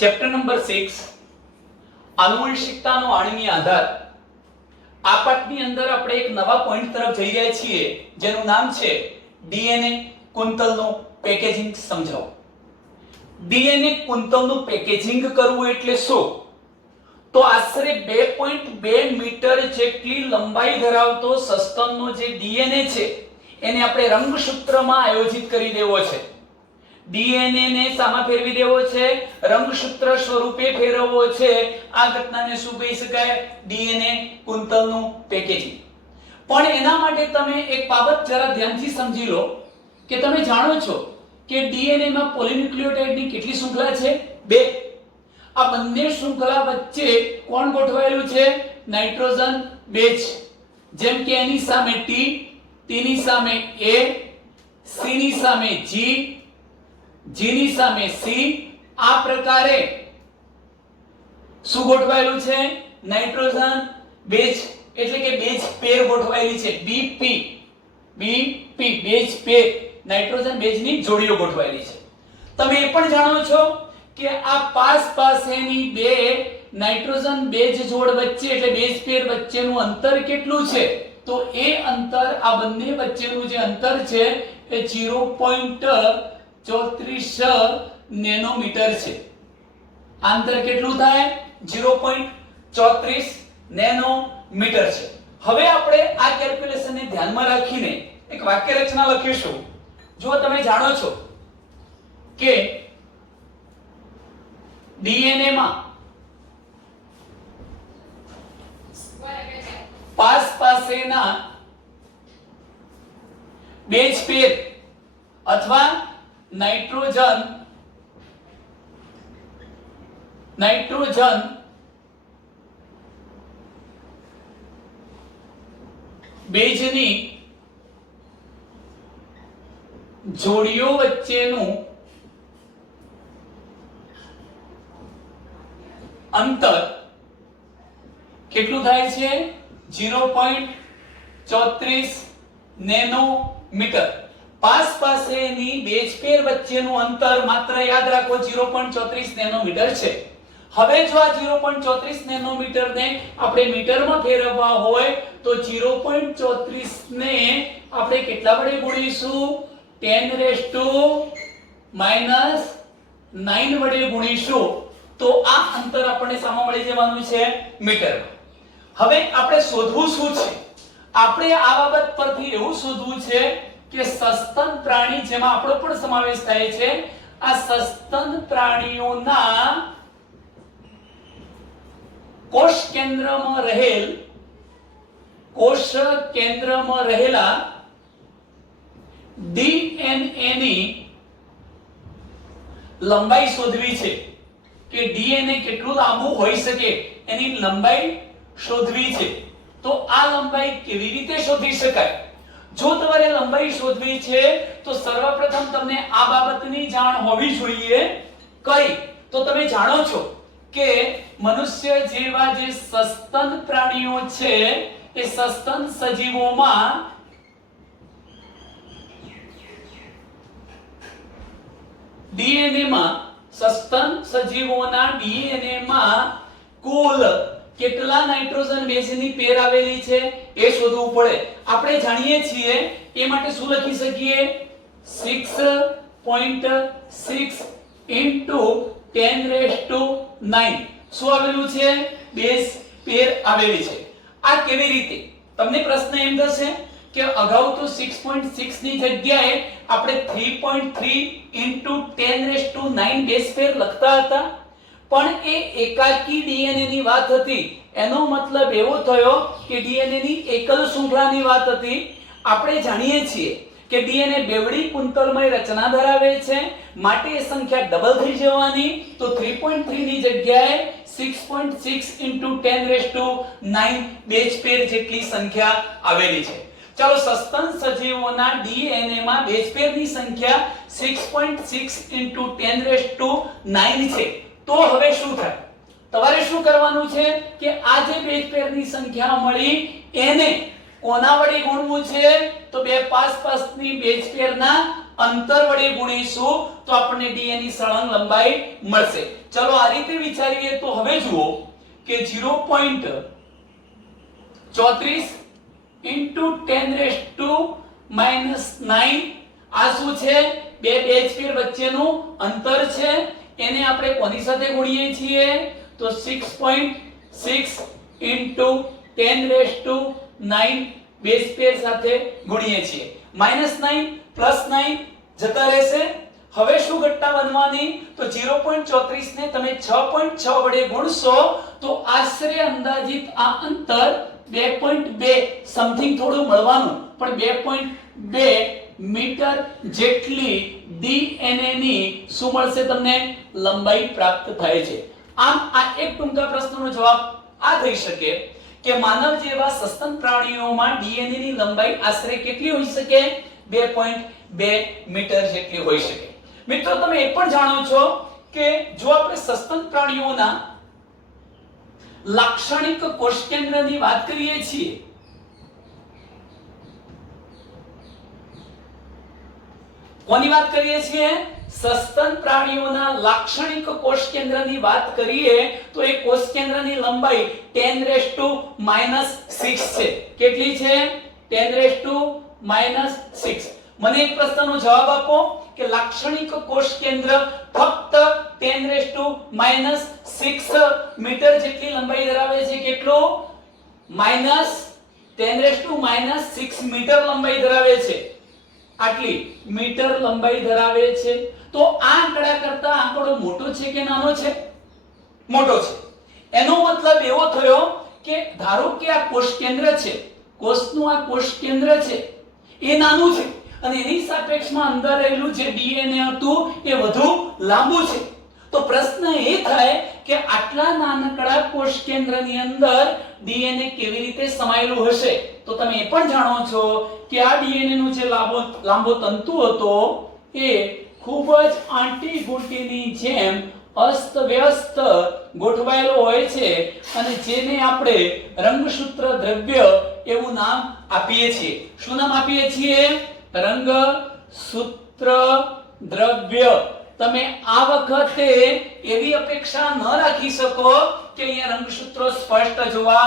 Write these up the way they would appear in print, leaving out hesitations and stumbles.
Chapter number 6 આનુવંશિકતાનો આણીની આધાર. આ પાઠની અંદર આપણે એક નવા પોઈન્ટ તરફ જઈ રહ્યા છીએ જેનું નામ છે ડીએનએ કુંતલનું પેકેજિંગ સમજાવો. ડીએનએ કુંતલનું પેકેજિંગ કરવું એટલે શું? તો આશરે 2.2 મીટર જેટલી લંબાઈ ધરાવતો સસ્તનનો જે ડીએનએ છે એને આપણે રંગસૂત્રમાં આયોજિત કરી દેવો છે. ડીએનએ ને સામા ફેરવી દેવો છે, રંગસૂત્ર સ્વરૂપે ફેરવવો છે. આ ઘટનાને શું કહી શકાય? ડીએનએ કુંતલનું પેકેજિંગ. પણ એના માટે તમે એક બાબત જરા ધ્યાનથી સમજી લો કે તમે જાણો છો કે ડીએનએ માં પોલીન્યુક્લિયોટાઇડની કેટલી શૃંખલા છે? 2. આ બંને શૃંખલા વચ્ચે કોણ ગોઠવાયેલું છે? Nitrogen base. જેમ કે એની સામે T, T ની સામે A, C ની સામે G, G ની સામે C. આ પ્રકારે શું ગોઠવાયેલું છે? નાઇટ્રોજન બેઝ એટલે કે બેઝ પેર ગોઠવાયેલી છે. BP બેઝ પેર, નાઇટ્રોજન બેઝની જોડીઓ ગોઠવાયેલી છે. તમે એ પણ જાણો છો કે આ પાસેની બે નાઇટ્રોજન બેઝ જોડ વચ્ચે એટલે બેઝ પેર વચ્ચેનું અંતર કેટલું છે? તો એ અંતર, આ બંને વચ્ચેનું જે અંતર છે એ 0.34 નેનોમીટર છે. અંતર કેટલું થાય? 0.34 નેનોમીટર છે. હવે આપણે આ કેલ્ક્યુલેશનને ધ્યાનમાં રાખીને એક વાક્ય રચના લખીશું. જો તમે જાણો છો કે ડીએનએ માં પાસેના બેઝ પેર અથવા નાઇટ્રોજન બેઝની જોડીઓ વચ્ચેનું અંતર કેટલું થાય છે? 0.34 નેનોમીટર. પાસેની બેઝ પેર વચ્ચેનું અંતર માત્ર યાદ રાખો 0.34 નેનોમીટર છે. હવે જો આ 0.34 નેનોમીટર ને આપણે મીટરમાં ફેરવવા હોય તો 0.34 ને આપણે કેટલા વડે ગુણીશું? 10⁻⁹ વડે ગુણીશું તો આ અંતર આપણને સામા મળી જવાનું છે મીટરમાં. હવે આપણે શોધવું શું છે? આપણે આ બાબત પરથી એવું શોધવું છે કે સસ્તન પ્રાણી, જેમાં આપણો પણ સમાવેશ થાય છે, આ સસ્તન પ્રાણીઓના કોષ કેન્દ્રમાં રહેલા ડીએનએ ની લંબાઈ શોધવી છે કે ડીએનએ કેટલું લાંબુ હોઈ શકે એની લંબાઈ શોધવી છે. તો આ લંબાઈ કેવી રીતે શોધી શકાય? જો તમારે લંબાઈ શોધવી છે તો સર્વપ્રથમ તમને આ બાબતની જાણ હોવી જોઈએ. કઈ? તો તમે જાણો છો કે મનુષ્ય જેવા જે સસ્તન પ્રાણીઓ છે એ સસ્તન સજીવોમાં ડીએનએ માં, સસ્તન સજીવોના ડીએનએ માં કુલ કેટલા નાઇટ્રોજન બેઝની પેર આવેલી છે એ શોધવું પડે. આપણે જાણીએ છીએ એ માટે શું લખી શકીએ? 6.6 into 10⁻⁹ શું આવેલું છે? બેઝ પેર આવેલી છે. આ કેવી રીતે? તમને પ્રશ્ન એમ થશે કે અગાઉ તો 6.6 ની જગ્યાએ આપણે 3.3 into 10⁻⁹ બેઝ પેર લખતા હતા, પણ એ એકાકી ડીએનએ ની વાત હતી. એનો મતલબ એવો થયો કે ડીએનએ ની એકલ શૃંખલાની વાત હતી. આપણે જાણીએ છીએ કે ડીએનએ બેવડી કુંતલમય રચના ધરાવે છે, માટે એ સંખ્યા ડબલ થઈ જવાની. તો 3.3 ની જગ્યાએ 6.6 into 10⁻⁹ બેઝ પેર જેટલી સંખ્યા આવેલી છે. ચાલો, સસ્તન સજીવોના ડીએનએ માં બેઝ પેરની સંખ્યા 6.6 into 10⁻⁹ છે. તો હવે શું થાય? તમારે શું કરવાનું છે કે આ જે બેઝ પેરની સંખ્યા મળી એને કોના વડે ગુણવું છે? તો બે પાસની બેઝ પેરના અંતર વડે ગુણીશું તો આપણને ડીએ ની સળંગ લંબાઈ મળશે. ચલો આ રીતે વિચારીએ તો હવે જુઓ કે 0.34 into 10⁻⁹ આ શું છે? બે બેઝ પેર વચ્ચેનું અંતર છે. એને આપણે કોની સાથે ગુણીએ છીએ? તો 6.6 into 10⁻⁹ બેઝ પેર સાથે ગુણીએ છીએ. -9 +9 જતા રહેશે. હવે શું ઘટના બનવાની? તો 0.34 ને તમે 6.6 વડે ગુણશો તો આશરે અંદાજિત આ અંતર 2.2 સમથિંગ થોડું મળવાનું, પણ 2.2 મીટર જેટલી ડીએનએ ની શું મળશે તમને? લંબાઈ પ્રાપ્ત થાય છે. આમ આ એક ટૂંકા પ્રશ્નનો જવાબ આ થઈ શકે કે માનવ જેવા સસ્તન પ્રાણીઓમાં ડીએનએ ની લંબાઈ આશરે કેટલી હોઈ શકે? 2.2 મીટર જેટલી હોઈ શકે. મિત્રો તમે એ પણ જાણો છો કે જો આપણે સસ્તન પ્રાણીઓના લાક્ષણિક કોષ કેન્દ્રની વાત કરીએ છીએ કોની વાત કરીએ છીએ? સસ્તન પ્રાણીઓના લાક્ષણિક કોષ કેન્દ્રની વાત કરીએ તો એ કોષ કેન્દ્રની લંબાઈ 10⁻⁻6 છે. કેટલી છે? 10⁻⁻6. મને એક પ્રશ્નનો જવાબ આપો કે લાક્ષણિક કોષ કેન્દ્ર ફક્ત 10⁻⁻6 મીટર જેટલી લંબાઈ ધરાવે છે. કેટલું? -10⁻⁻6 મીટર લંબાઈ ધરાવે છે. આટલી મીટર લંબાઈ ધરાવે છે. તો આ આંકડા કરતા આંકડો મોટો છે કે નાનો છે? મોટો છે. એનો મતલબ એવો થયો કે ધારો કે આ કોષ કેન્દ્ર છે, કોષનું આ કોષ કેન્દ્ર છે એ નાનું છે અને એની સાપેક્ષમાં અંદર રહેલું જે ડીએનએ હતું એ વધુ લાંબુ છે. તો પ્રશ્ન એ થાય કે આટલા નાનકડા કોષ કેન્દ્રની અંદર ડીએનએ કેવી રીતે સમાયેલું હશે? તો તમે એ પણ જાણો છો કે આ ડીએનએ નો જે લાંબો તંતુ હતો એ ખૂબ જ આંટીઘૂંટીની જેમ અસ્તવ્યસ્ત ગોઠવાયેલો હોય છે અને જેને આપણે રંગસૂત્ર દ્રવ્ય એવું નામ આપીએ છીએ. શું નામ આપીએ છીએ? રંગસૂત્ર દ્રવ્ય. તમે આ વખતે એવી અપેક્ષા ન રાખી શકો કે અહીંયા રંગસૂત્રો સ્પષ્ટ જોવા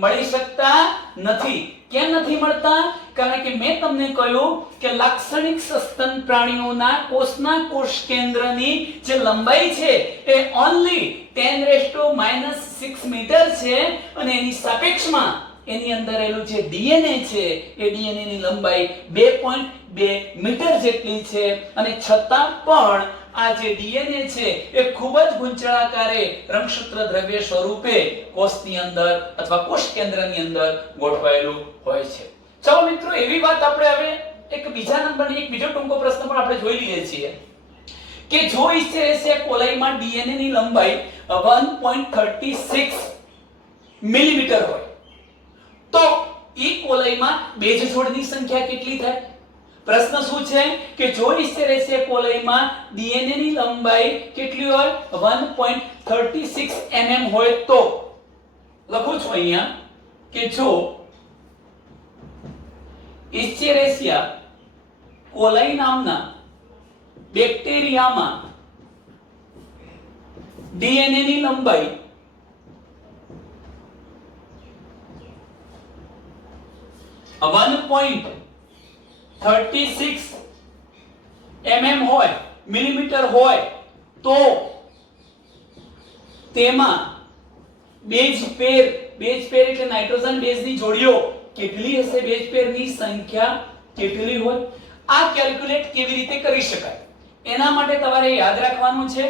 મળી શકતા નથી. કેમ નથી મળતા? કારણ કે મેં તમને કહ્યું કે લાક્ષણિક સસ્તન પ્રાણીઓના કોષના કોષ કેન્દ્રની જે લંબાઈ છે એ ઓન્લી 10⁻⁻6 મીટર છે અને એની સાપેક્ષમાં એની અંદર રહેલું જે ડીએનએ છે એ ડીએનએ ની લંબાઈ 2.2 મીટર જેટલી છે અને છતાં પણ આ જે ડીએનએ છે એ ખૂબ જ ગુંચળાકારે રંગસૂત્ર દ્રવ્ય સ્વરૂપે કોષની અંદર અથવા કોષ કેન્દ્રની અંદર ગોઠવાયેલું હોય છે. ચાલો મિત્રો એવી વાત આપણે હવે એક બીજા નંબરની એક બીજો ટૂંકો પ્રશ્ન પણ આપણે જોઈ લઈએ છીએ કે જો ઇસ્ચેરેસિયા કોલાઈમાં ડીએનએ ની લંબાઈ 1.36 મિલીમીટર હોય તો ઈ કોલાઈમાં બેઝ જોડની સંખ્યા કેટલી થાય? પ્રશ્ન શું છે કે જો ઇસ્ચેરેસિયા કોલાઈમાં ડીએનએ ની લંબાઈ કેટલી હોય? 1.36 mm હોય તો લખું છું અહીંયા કે જો ઇસ્ચેરેસિયા કોલાઈ નામના બેક્ટેરિયામાં ડીએનએ ની લંબાઈ 1.36 mm હોય, મિલીમીટર હોય તો તેમાં બેઝ પેર એટલે નાઇટ્રોજન બેઝની જોડીઓ કેટલી હશે? બેઝ પેરની સંખ્યા કેટલી હોય? આ કેલ્ક્યુલેટ કેવી રીતે કરી શકાય? એના માટે તમારે યાદ રાખવાનું છે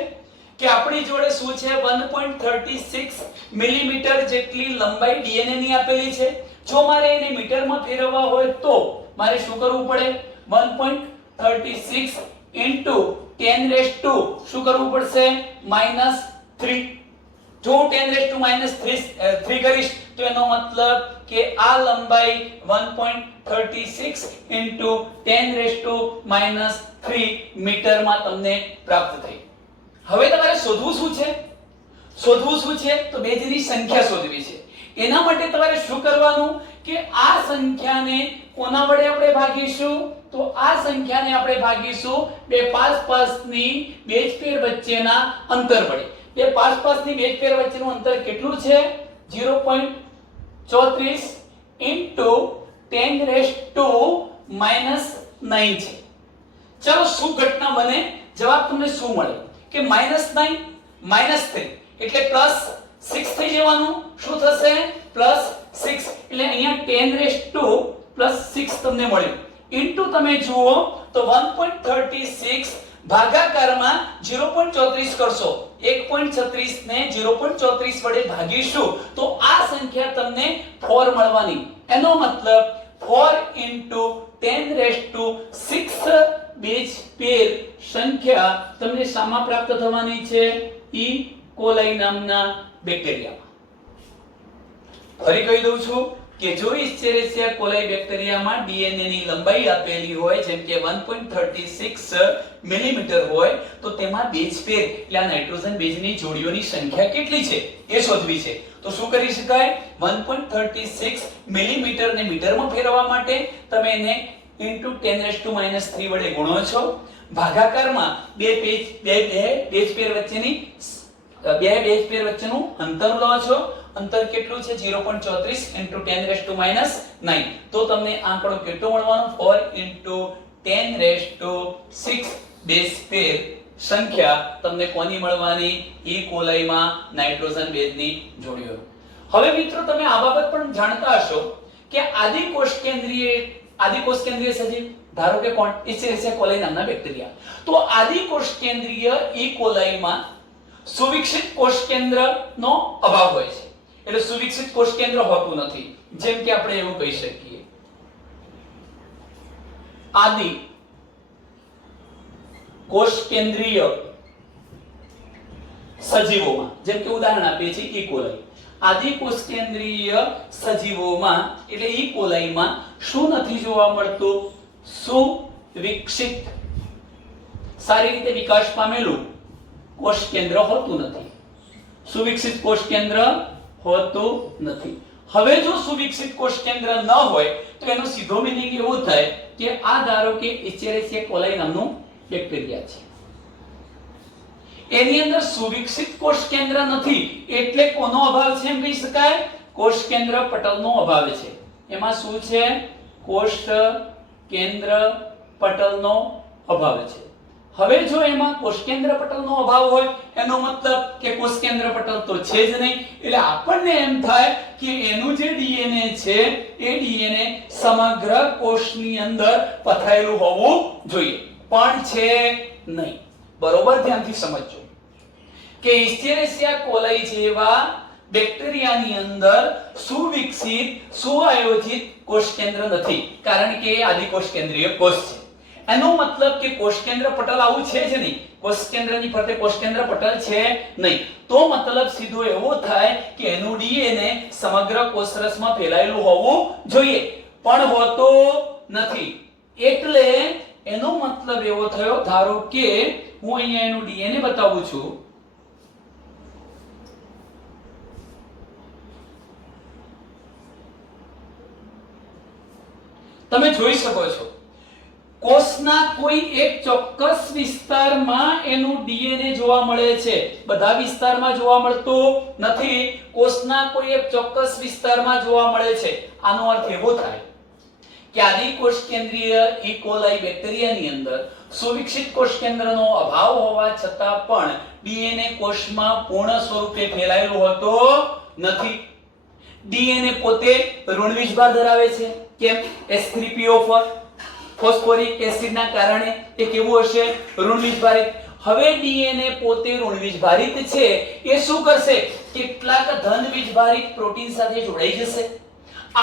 કે આપણી જોડે શું છે? 1.36 મિલીમીટર જેટલી લંબાઈ ડીએનએ ની આપેલી છે. જો મારે એને મીટરમાં ફેરવવા હોય તો મારે શું કરવું પડે? 1.36 into 10⁻⁻, શું કરવું પડશે? -3. જો 10⁻⁻3 કરીશ તો એનો મતલબ કે આ લંબાઈ 1.36 into 10⁻⁻3 મીટરમાં તમને પ્રાપ્ત થઈ. હવે તમારે શોધવું શું છે? તો બેઝની સંખ્યા શોધવી છે. એના માટે તમારે શું કરવાનું કે આ સંખ્યાને કોના વડે આપણે ભાગીશું? તો આ સંખ્યાને આપણે ભાગીશું બે 5 ની બેઝ પેર વચ્ચેના અંતર વડે. બે 5 ની બેઝ પેર વચ્ચેનું અંતર કેટલું છે? 0.34 into 10⁻⁻9 છે. ચલો શું ઘટના બને? જવાબ તમને શું મળે કે -9 -3 એટલે +6 થઈ જવાનું. શું થશે? +6 એટલે અહીંયા 10⁻6 તમને મળ્યું. ઇન્ટુ તમે જુઓ તો 1.36 ભાગાકારમાં 0.34 કરશો. 1.36 ને 0.34 વડે ભાગીશું તો આ સંખ્યા તમને 4 મળવાની. એનો મતલબ 4 into 10⁻6 બેઝ પેર સંખ્યા તમને શામાં પ્રાપ્ત થવાની છે? ઈ કોલાઈ નામના બેક્ટેરિયામાં. ફરી કહી દઉં છું કે જો ઇસ્ચેરેસિયા કોલાઈ બેક્ટેરિયામાં ડીએનએ ની લંબાઈ આપેલી હોય જેમ કે 1.36 મિલીમીટર હોય તો તેમાં બેઝ પેર એટલે આ નાઇટ્રોજન બેઝની જોડીઓની સંખ્યા કેટલી છે એ શોધવી છે. તો શું કરી શકાય? 1.36 મિલીમીટર ને મીટરમાં ફેરવવા માટે તમે એને into 10⁻³ વડે ગુણો છો. ભાગાકારમાં બે બેઝ પેર વચ્ચેનું અંતર લો છો. અંતર કેટલું છે? 0.34 into 10⁻⁹. તો તમને આંકડો કેટલો મળવાનો? 4 into 10⁻6 બેઝ પેર સંખ્યા તમને કોની મળવાની? ઈ કોલાઈમાં નાઇટ્રોજન બેઝની જોડીઓ. હવે મિત્રો તમે આ બાબત પણ જાણતા હશો કે આદિકોષ કેન્દ્રીય સજીવ ધારો કે કોણ? ઇસ્ચેરેસિયા કોલાઈ નામના બેક્ટેરિયા. તો આદિકોષ કેન્દ્રીય ઈ કોલાઈમાં સુવિકસિત કોષ કેન્દ્રનો અભાવ હોય છે. એટલે સુવિકસિત કોષ કેન્દ્ર હોતું નથી. જેમ કે આપણે એવું કહી શકીએ આદિ કોષ કેન્દ્રીય સજીવોમાં, જેમ કે ઉદાહરણ આપીએ છીએ ઈ કોલાઈ. આદિ કોષ કેન્દ્રીય સજીવોમાં એટલે ઈ કોલાઈમાં શું નથી જોવા મળતું? સુવિકસિત સારી રીતે વિકાસ પામેલું કોષ કેન્દ્ર હોતું નથી. સુવિકસિત કોષ કેન્દ્ર હોતું નથી. હવે જો સુવિકસિત કોષ કેન્દ્ર ન હોય તો એનો સીધો મીનિંગ એવો થાય કે આ ધારો કે ઇસ્ચેરેસિયા કોલાઈ નામનું બેક્ટેરિયા છે. એની અંદર સુવિકસિત કોષ કેન્દ્ર નથી એટલે કોનો અભાવ છે એમ કહી શકાય? કોષ કેન્દ્ર પટલનો અભાવ છે. એમાં શું છે? કોષ કેન્દ્ર પટલનો અભાવ છે. હવે જો એમાં કોષ કેન્દ્ર પટલનો અભાવ હોય એનો મતલબ કે કોષ કેન્દ્ર પટલ તો છે જ નહીં. એટલે આપણને એમ થાય કે એનું જે ડીએનએ છે એ ડીએનએ સમગ્ર કોષની અંદર પથરાયેલું હોવું જોઈએ, પણ છે નહીં. બરોબર ધ્યાનથી સમજજો કે ઇસ્ચેરેસિયા કોલાઈ જેવા બેક્ટેરિયાની અંદર સુવિકસિત સુઆયોજિત કોષ કેન્દ્ર નથી, કારણ કે એ આદિકોષ કેન્દ્રીય કોષ છે. એનો મતલબ કે કોષ કેન્દ્ર પટલ આવું છે જ નહીં. કોષ કેન્દ્રની ફરતે કોષ કેન્દ્ર પટલ છે નહીં. તો મતલબ સીધો એવો થાય કે એનું ડીએનએ સમગ્ર કોષરસમાં ફેલાયેલું હોવું જોઈએ, પણ હોતું નથી. એટલે એનો મતલબ એવો થયો, ધારો કે હું અહીંયા એનું ડીએનએ બતાવું છું. તમે જોઈ શકો છો કોષના કોઈ એક ચોક્કસ વિસ્તારમાં એનું ડીએનએ જોવા મળે છે. બધા વિસ્તારમાં જોવા મળતું નથી, કોષના કોઈ એક ચોક્કસ વિસ્તારમાં જોવા મળે છે. આનો અર્થ એવો થાય કે આદિકોષ કેન્દ્રીય ઈ કોલાઈ બેક્ટેરિયાની અંદર સુવિકસિત કોષ કેન્દ્રનો અભાવ હોવા છતાં પણ ડીએનએ કોષમાં પૂર્ણ સ્વરૂપે ફેલાયેલું હોતો નથી. ડીએનએ પોતે ઋણવીજભાર ધરાવે છે. કેમ? H3PO4 ફોસ્ફોરિક એસિડના કારણે એ કેવું હશે? ઋણવીજભારિત. હવે ડીએનએ પોતે ઋણવીજભારિત છે, એ શું કરશે? કેટલાક ધનવીજભારિત પ્રોટીન સાથે જોડાઈ જશે.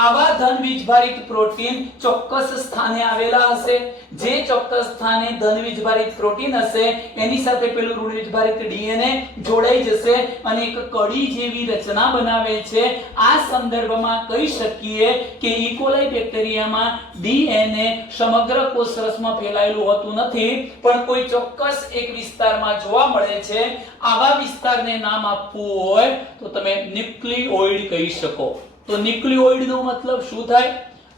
આવા ધનવીજભારિત પ્રોટીન ચોક્કસ સ્થાને આવેલા હશે. જે ચોક્કસ સ્થાને ધનવીજભારિત પ્રોટીન હશે એની સાથે પેલું ઋણવીજભારિત ડીએનએ જોડાઈ જશે અને એક કડી જેવી રચના બનાવે છે. આ સંદર્ભમાં કહી શકીએ કે ઈ કોલાઈ બેક્ટેરિયામાં ડીએનએ સમગ્ર કોષરસમાં ફેલાયેલું હોતું નથી, પણ કોઈ ચોક્કસ એક વિસ્તારમાં જોવા મળે છે. આવા વિસ્તારને નામ આપવું હોય તો તમે ન્યુક્લિઓઇડ કહી શકો. તો ન્યુક્લિઓઇડ નો મતલબ શું થાય?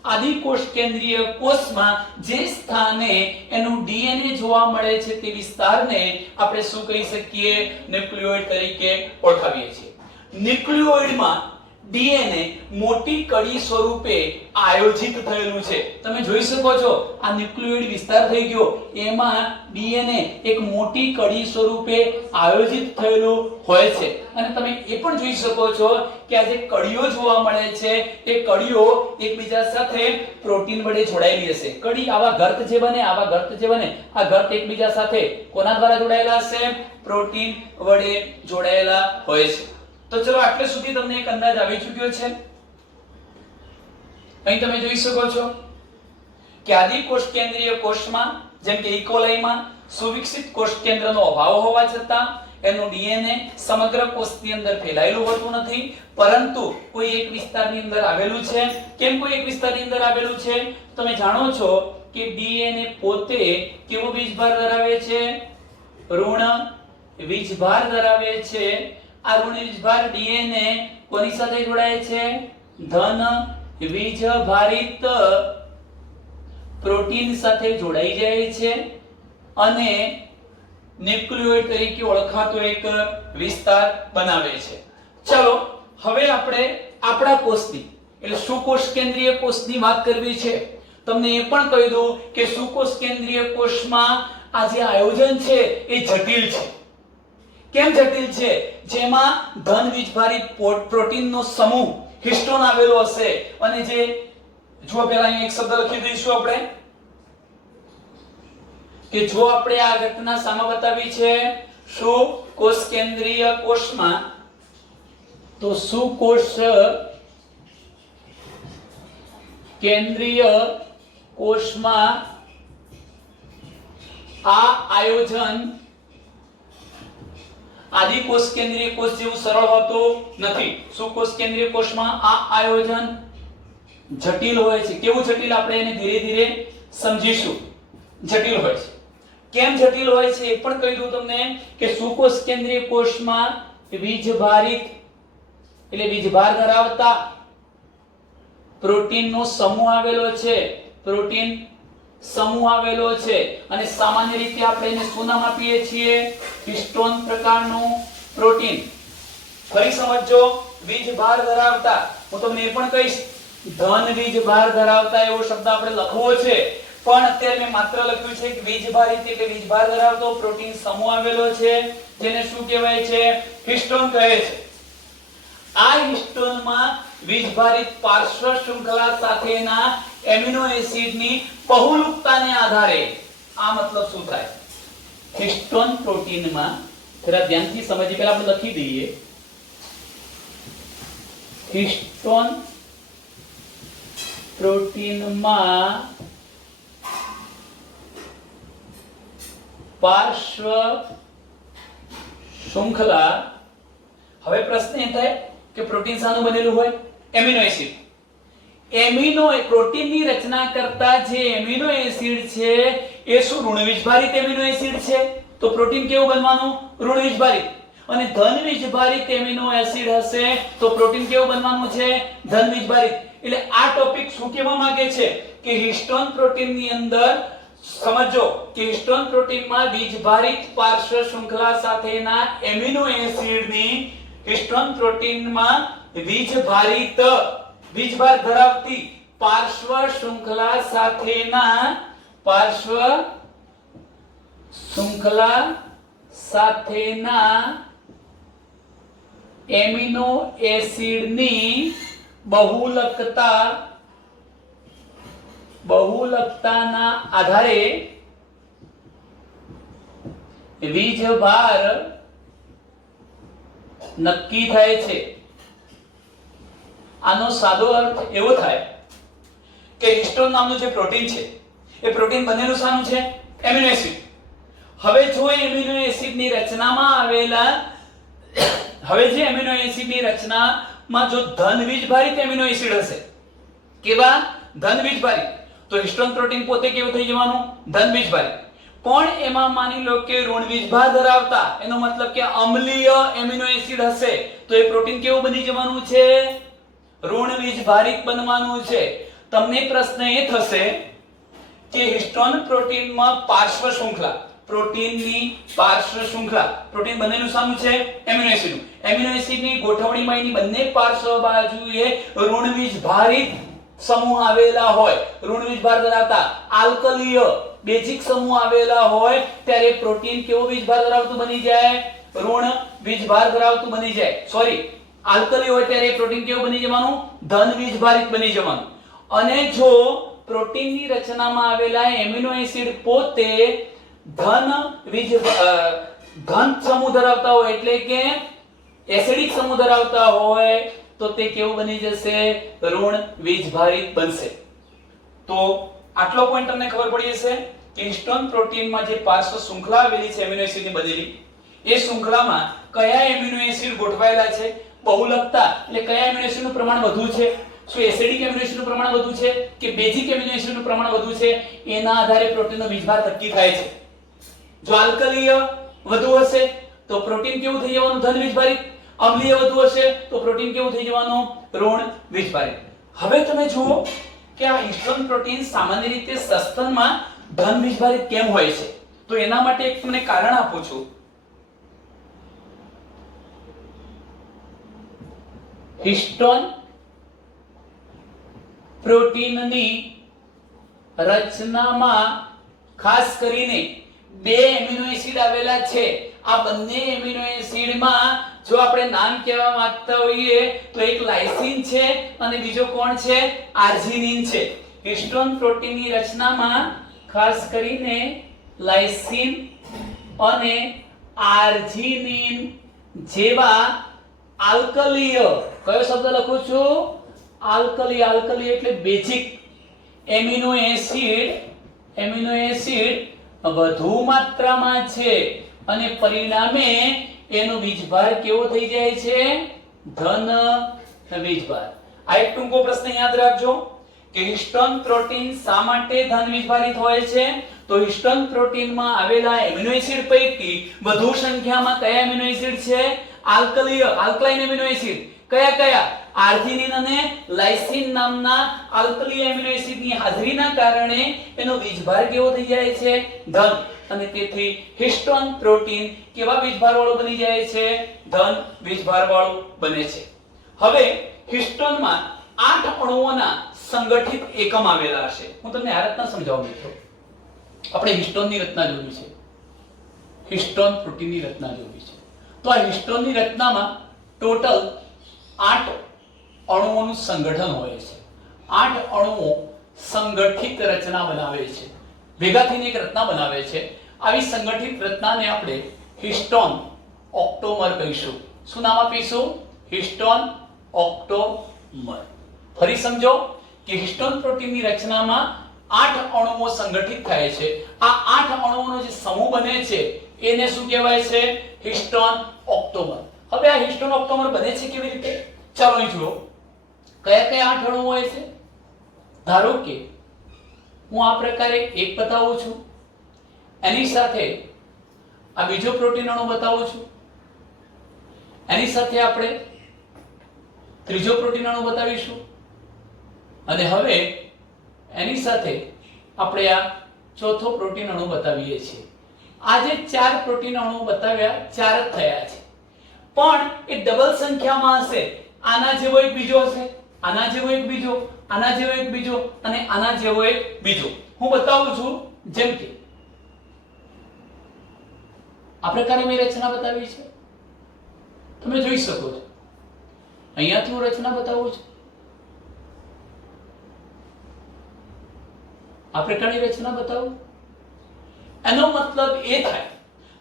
આદિકોષ કેન્દ્રીય કોષમાં જે સ્થાને એનું ડીએનએ જોવા મળે છે તે વિસ્તારને આપણે શું કહી શકીએ? ન્યુક્લિયોઇડ તરીકે ઓળખાવીએ છીએ. ન્યુક્લિયોઇડમાં ડીએનએ મોટી કડી સ્વરૂપે આયોજિત થયેલું છે. તમે જોઈ શકો છો આ ન્યુક્લિયોઇડ વિસ્તાર થઈ ગયો, એમાં ડીએનએ એક મોટી કડી સ્વરૂપે આયોજિત થયેલું હોય છે. અને તમે એ પણ જોઈ શકો છો કે આ જે કડીઓ જોવા મળે છે એ કડીઓ એકબીજા સાથે પ્રોટીન વડે જોડાયેલી હશે. કડી આવા ગર્ત જે બને, આવા ગર્ત જે બને, આ ગર્ત એકબીજા સાથે કોના દ્વારા જોડાયેલા હશે? પ્રોટીન વડે જોડાયેલા હોય છે. તો ચલો આટલે સુધી તમને એક અંદાજ આવી ચૂક્યો છે. અહીં તમે જોઈ શકો છો કે આદિકોષ કેન્દ્રીય કોષમાં જેમ કે ઇકોલાઈમાં સુવિકસિત કોષ કેન્દ્રનો અભાવ હોવા છતાં એનું ડીએનએ સમગ્ર કોષની અંદર ફેલાયેલું હોતું નથી, પરંતુ કોઈ એક વિસ્તારની અંદર આવેલું છે. કેમ કોઈ એક વિસ્તારની અંદર આવેલું છે? તમે જાણો છો કે ડીએનએ પોતે કેવો વીજભાર ધરાવે છે? ઋણ વીજભાર ધરાવે છે. આ ઋણ વીજભાર ડીએનએ કોની સાથે જોડાય છે? ધન વીજભારિત પ્રોટીન સાથે જોડાઈ જાય છે અને ન્યુક્લિયોઇડ તરીકે ઓળખાતો એક વિસ્તાર બનાવે છે. ચલો હવે આપણે આપણા કોષની એટલે સુકોષ કેન્દ્રીય કોષની વાત કરવી છે. તમને એ પણ કહી દઉં કે સુકોષ કેન્દ્રીય કોષમાં આ જે આયોજન છે એ જટિલ છે. કેમ જટિલ છે? જેમાં ધન વીજભારિત પ્રોટીનનો સમૂહ હિસ્ટોન આવેલો હશે અને જે જો પહેલા અહીં એક શબ્દ લખી દઈશું આપણે કે જો આપણે આ ઘટના સામે બતાવી છે સુકોષ કેન્દ્રીય કોષમાં, તો સુકોષ કેન્દ્રીય કોષમાં આ આયોજન આદિકોષ કેન્દ્રીય કોષ જેવું સરળ હોતું નથી. સુકોષ કેન્દ્રીય કોષમાં આ આયોજન જટિલ હોય છે. કેવું જટિલ? આપણે એને ધીરે ધીરે સમજીશું. જટિલ હોય છે. કેમ જટિલ હોય છે એ પણ કહી દઉં તમને કે સુકોષ કેન્દ્રીય કોષમાં વીજભારિત એટલે વીજભાર ધરાવતા પ્રોટીનનો સમૂહ આવેલો છે. પ્રોટીન સમૂહ આવેલો છે અને સામાન્ય રીતે આપણે એને શું નામ આપીએ છીએ? હિસ્ટોન પ્રકારનું પ્રોટીન. ફરી સમજો, વીજભાર ધરાવતા, હું તમને એ પણ કહીશ ધન વીજભાર ધરાવતા એવો શબ્દ આપણે લખવો છે, પણ અત્યારે મેં માત્ર લખ્યું છે કે વીજભારિત એટલે વીજભાર ધરાવતો પ્રોટીન સમૂહ આવેલો છે જેને શું કહેવાય છે? હિસ્ટોન કહે છે. આ હિસ્ટોનમાં વીજભારિત પાર્શ્વ શૃંખલા સાથેના એમિનો એસિડની બહુલુકતાને આધારે આ મતલબ શું થાય? હિસ્ટોન પ્રોટીનમાં જરા ધ્યાનથી સમજીએ, પહેલા આપણે લખી દઈએ હિસ્ટોન પ્રોટીનમાં પાર્શ્વ શૃંખલા. હવે પ્રશ્ન એ થાય કે પ્રોટીન શાનું બનેલું હોય? Amino acid. એમિનો પ્રોટીનની રચના કરતા જે એમિનો એસિડ છે એ શું ઋણ વીજભારિત એમિનો એસિડ છે? તો પ્રોટીન કેવું બનવાનું? ઋણ વીજભારિત. અને ધન વીજભારિત એમિનો એસિડ હશે તો પ્રોટીન કેવું બનવાનું છે? ધન વીજભારિત. એટલે આ ટોપિક શું કહેવા માંગે છે કે હિસ્ટોન પ્રોટીનની અંદર સમજો કે હિસ્ટોન પ્રોટીનમાં વીજભારિત પાર્શ્વ શૃંખલા સાથેના એમિનો એસિડની હિસ્ટોન પ્રોટીનમાં વીજભારિત વીજભાર ધરાવતી પાર્શ્વ શૃંખલા સાથેના એમિનો એસિડની બહુલકતાના આધારે વીજભાર નક્કી થાય છે. આનો સાદો અર્થ એવો થાય કે હિસ્ટોન નામનું જે પ્રોટીન છે એ પ્રોટીન બનેલું શાનું છે? Amino acid. હવે જો એમિનો એસિડની રચનામાં આવેલા હવે જે એમિનો એસિડની રચનામાં જો ધન વીજભારિત એમિનો એસિડ હશે, કેવા? ધન વીજભારિત. તો હિસ્ટોન પ્રોટીન પોતે કેવું થઈ જવાનું? ધન વીજભારિત. પણ એમાં માની લો કે ઋણ વીજભાર ધરાવતા, એનો મતલબ કે અમ્લીય એમિનો એસિડ હશે તો એ પ્રોટીન કેવું બની જવાનું છે? ઋણ વીજભારિત બનવાનું છે. તમને પ્રશ્ન એ થશે કે હિસ્ટોન પ્રોટીનમાં પાર્શ્વ શૃંખલા, પ્રોટીનની પાર્શ્વ શૃંખલા, પ્રોટીન બનેલું શાનું છે? Amino acid. એમિનો એસિડની ગોઠવણીમાં એની બંને પાર્શ્વ બાજુએ ઋણ વીજભારિત સમૂહ આવેલા હોય, ઋણ વીજભાર ધરાવતા આલ્કલીય બેઝિક સમૂહ આવેલા હોય ત્યારે પ્રોટીન કેવો વીજભાર ધરાવતું બની જાય? ઋણ વીજભાર ધરાવતું બની જાય. સોરી, આલ્કલી હોય ત્યારે પ્રોટીન કેવું બની જવાનું? ધન વીજભારિત બની જવાનું. અને જો પ્રોટીનની રચનામાં આવેલા એમિનો એસિડ પોતે ધન સમૂહ ધરાવતા હોય એટલે કે એસિડિક સમૂહ ધરાવતા હોય તો તે કેવું બની જશે? ઋણ વીજભારિત બનશે. તો આટલો પોઈન્ટ તમને ખબર પડી હશે કે હિસ્ટોન પ્રોટીનમાં જે પાર્શ્વ શૃંખલા આવેલી છે એમિનો એસિડની બનેલી, એ શૃંખલામાં કયા એમિનો એસિડ ગોઠવાયેલા છે? બહુલકતા એટલે કયા એમિનો એસિડનું પ્રમાણ વધુ છે? શું એસિડિક એમિનો એસિડનું પ્રમાણ વધુ છે કે બેઝિક એમિનો એસિડનું પ્રમાણ વધુ છે? એના આધારે પ્રોટીનનો વીજભાર નક્કી થાય છે. જો આલ્કલીય વધુ હશે તો પ્રોટીન કેવું થઈ જવાનું? ધન વીજભારિત. અમ્લીય વધુ હશે તો પ્રોટીન કેવું થઈ જવાનું? ઋણ વીજભારિત. હવે તમે જુઓ કે આ હિસ્ટોન પ્રોટીન સામાન્ય રીતે સસ્તનમાં ધન વીજભારિત કેમ હોય છે? તો એના માટે એક તમને કારણ આપું છું. હિસ્ટોન પ્રોટીનની રચનામાં ખાસ કરીને બે એમિનો એસિડ આવેલા છે. આ બંને એમિનો એસિડમાં જો આપણે નામ કહેવા માંગતા હોઈએ તો એક લાઇસિન છે અને બીજો કોણ છે? આર્જિનિન છે. હિસ્ટોન પ્રોટીનની રચનામાં ખાસ કરીને લાઇસિન અને આર્જિનિન જેવા આલ્કલીય, કયો શબ્દ લખું છું? આલ્કલી. આલ્કલી એટલે બેઝિક એમિનો એસિડ વધુ માત્રામાં છે અને પરિણામે એનો વીજભાર કેવો થઈ જાય છે? ધન વીજભાર. આ એક ટૂંકો પ્રશ્ન યાદ રાખજો કે હિસ્ટોન પ્રોટીન શા માટે ધન વીજભારિત હોય છે? તો હિસ્ટોન પ્રોટીનમાં આવેલા એમિનો એસિડ પૈકી વધુ સંખ્યામાં કયા એમિનો એસિડ છે? આલ્કલીય, આલ્કલાઇન એમિનો એસિડ. કયા કયા? આર્જિનિન અને લાઇસિન નામના આલ્કલીય એમિનો એસિડની હાજરીના કારણે એનો વીજભાર કેવો થઈ જાય છે? ધન. અને તેથી હિસ્ટોન પ્રોટીન કેવા વીજભાર વાળું બની જાય છે? ધન વીજભાર વાળું બને છે. હવે હિસ્ટોનમાં 8 અણુઓના સંગઠિત એકમ આવેલા હશે. હું તમને આ રીતના સમજાવું મિત્રો. આપણે હિસ્ટોનની રચના જોઈ છે, હિસ્ટોન પ્રોટીનની રચના જોઈ છે. તો આ હિસ્ટોનની રચનામાં ટોટલ 8 અણુઓનું સંગઠન હોય છે. 8 અણુઓ સંગઠિત રચના બનાવે છે, ભેગા થઈને એક રચના બનાવે છે. આવી સંગઠિત રચનાને આપણે હિસ્ટોન ઓક્ટોમર કહીશું. શું નામ આપીશું? હિસ્ટોન ઓક્ટોમર. ફરી સમજો કે હિસ્ટોન પ્રોટીનની રચનામાં 8 અણુઓ સંગઠિત થાય છે. આ 8 અણુઓનો જે સમૂહ બને છે એને શું કહેવાય છે? હિસ્ટોન ઓક્ટોમર. હવે આ હિસ્ટોન ઓક્ટોમર બને છે કેવી રીતે? ચાલો અહીં જુઓ. કયા કયા 8 અણુઓ હોય છે? ધારો કે હું આ પ્રકારે એક બતાવું છું, એની સાથે આ બીજો પ્રોટીન અણુ બતાવું છું, એની સાથે આપણે ત્રીજો પ્રોટીન અણુ બતાવીશું અને હવે એની સાથે આપણે આ ચોથો પ્રોટીન અણુ બતાવીએ છીએ. આ જે 4 પ્રોટીન અણુ બતાવ્યા 4 જ થયા છે, પણ એ ડબલ સંખ્યામાં હશે. આના જેવો એક બીજો હશે, આના જેવો એક બીજો, આના જેવો એક બીજો અને આના જેવો એક બીજો. હું બતાવું છું. જેમ કે આ પ્રકારે મેં રચના બતાવી છે, તમે જોઈ શકો છો. અહીંયાથી હું રચના બતાવું છું. આ પ્રકારની રચના બતાવું. એનો મતલબ એ થાય,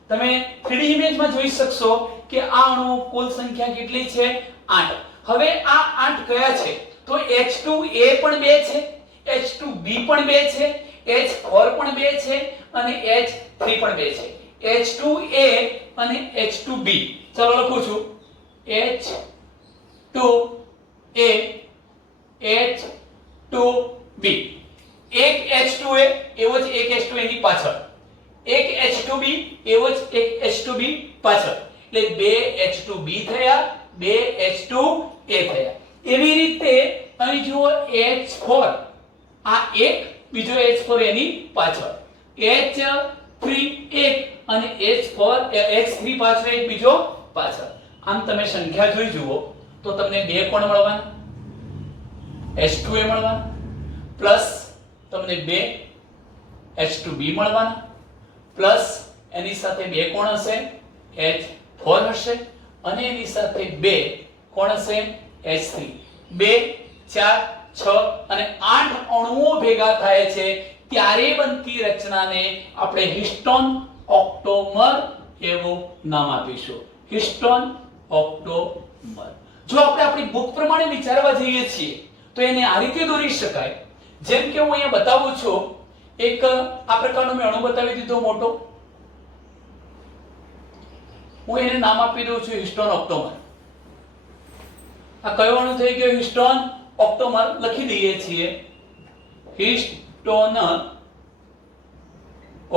તમે 3D ઇમેજમાં જોઈ શકશો કે આ અણુઓ કુલ સંખ્યા કેટલી છે? 8. હવે આ 8 કયા છે? તો H2A પણ 2 છે, H2B પણ 2 છે, H4 પણ 2 છે અને H3 પણ 2 છે. H2A અને H2B. ચાલો લખું છું. H2A H2B. એક H2A એવો જ એક H2A ની પાછળ, એક H2B એવો જ એક H2B પાછળ, એટલે 2 H2B થયા, 2 H2A થયા. એવી રીતે અહીં જુઓ H4 આ એક, બીજો H4 એની પાછળ, H3 એક અને H3 પાછળ એક બીજો પાછળ. આમ તમે સંખ્યા જોઈ જુઓ તો તમને બે કોણ મળવાના, H2A મળવાના, પ્લસ તમને બે H2B મળવાના, પ્લસ એની સાથે બે કોણ હશે H4 હશે અને એની સાથે બે કોણ હશે H3. 2 4 6 અને 8 અણુઓ ભેગા થાય છે ત્યારે બનતી રચનાને આપણે હિસ્ટોન ઓક્ટોમર એવું નામ આપીશું. હિસ્ટોન ઓક્ટોમર. જો આપણે આપણી બુક પ્રમાણે વિચારવા જઈએ છીએ તો એને આ રીતે દોરી શકાય. જેમ કે હું અહીંયા બતાવું છું, એક આ પ્રકારનો મેં અણુ બતાવી દીધો મોટો, હું એને નામ આપી દઉં છું હિસ્ટોન ઓક્ટોમર. આ કયો અણુ થઈ ગયો? હિસ્ટોન ઓક્ટોમર. લખી દઈએ છીએ હિસ્ટોન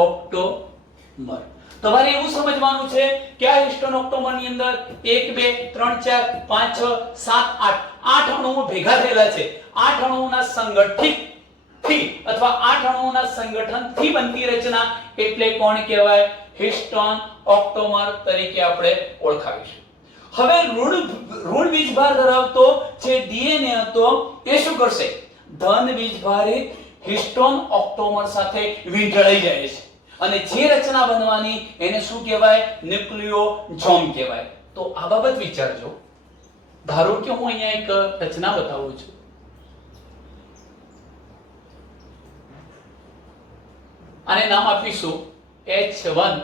ઓક્ટોમર. તમારે એવું સમજવાનું છે કે આ હિસ્ટોન ઓક્ટોમર ની અંદર 1 2 3 4 5 6 7 8 અણુઓ ભેગા થયેલા છે. 8 અણુઓના સંગઠિત થી અથવા 8 અણુઓના સંગઠનથી બનતી રચના એટલે કોણ કહેવાય? હિસ્ટોન ઓક્ટોમર તરીકે આપણે ઓળખાવીશું. હવે ઋણ વીજભાર ધરાવતો જે ડીએનએ હતો એ શું કરશે? ધન વીજભારિત હિસ્ટોન ઓક્ટોમર સાથે વીંટળાઈ જાય છે અને જે રચના બનવાની એને શું કહેવાય? ન્યુક્લિયોસોમ કહેવાય. તો આ બાબત વિચારજો. ધારો કે હું અહીંયા એક રચના બતાવું છું, આને નામ આપીશું H1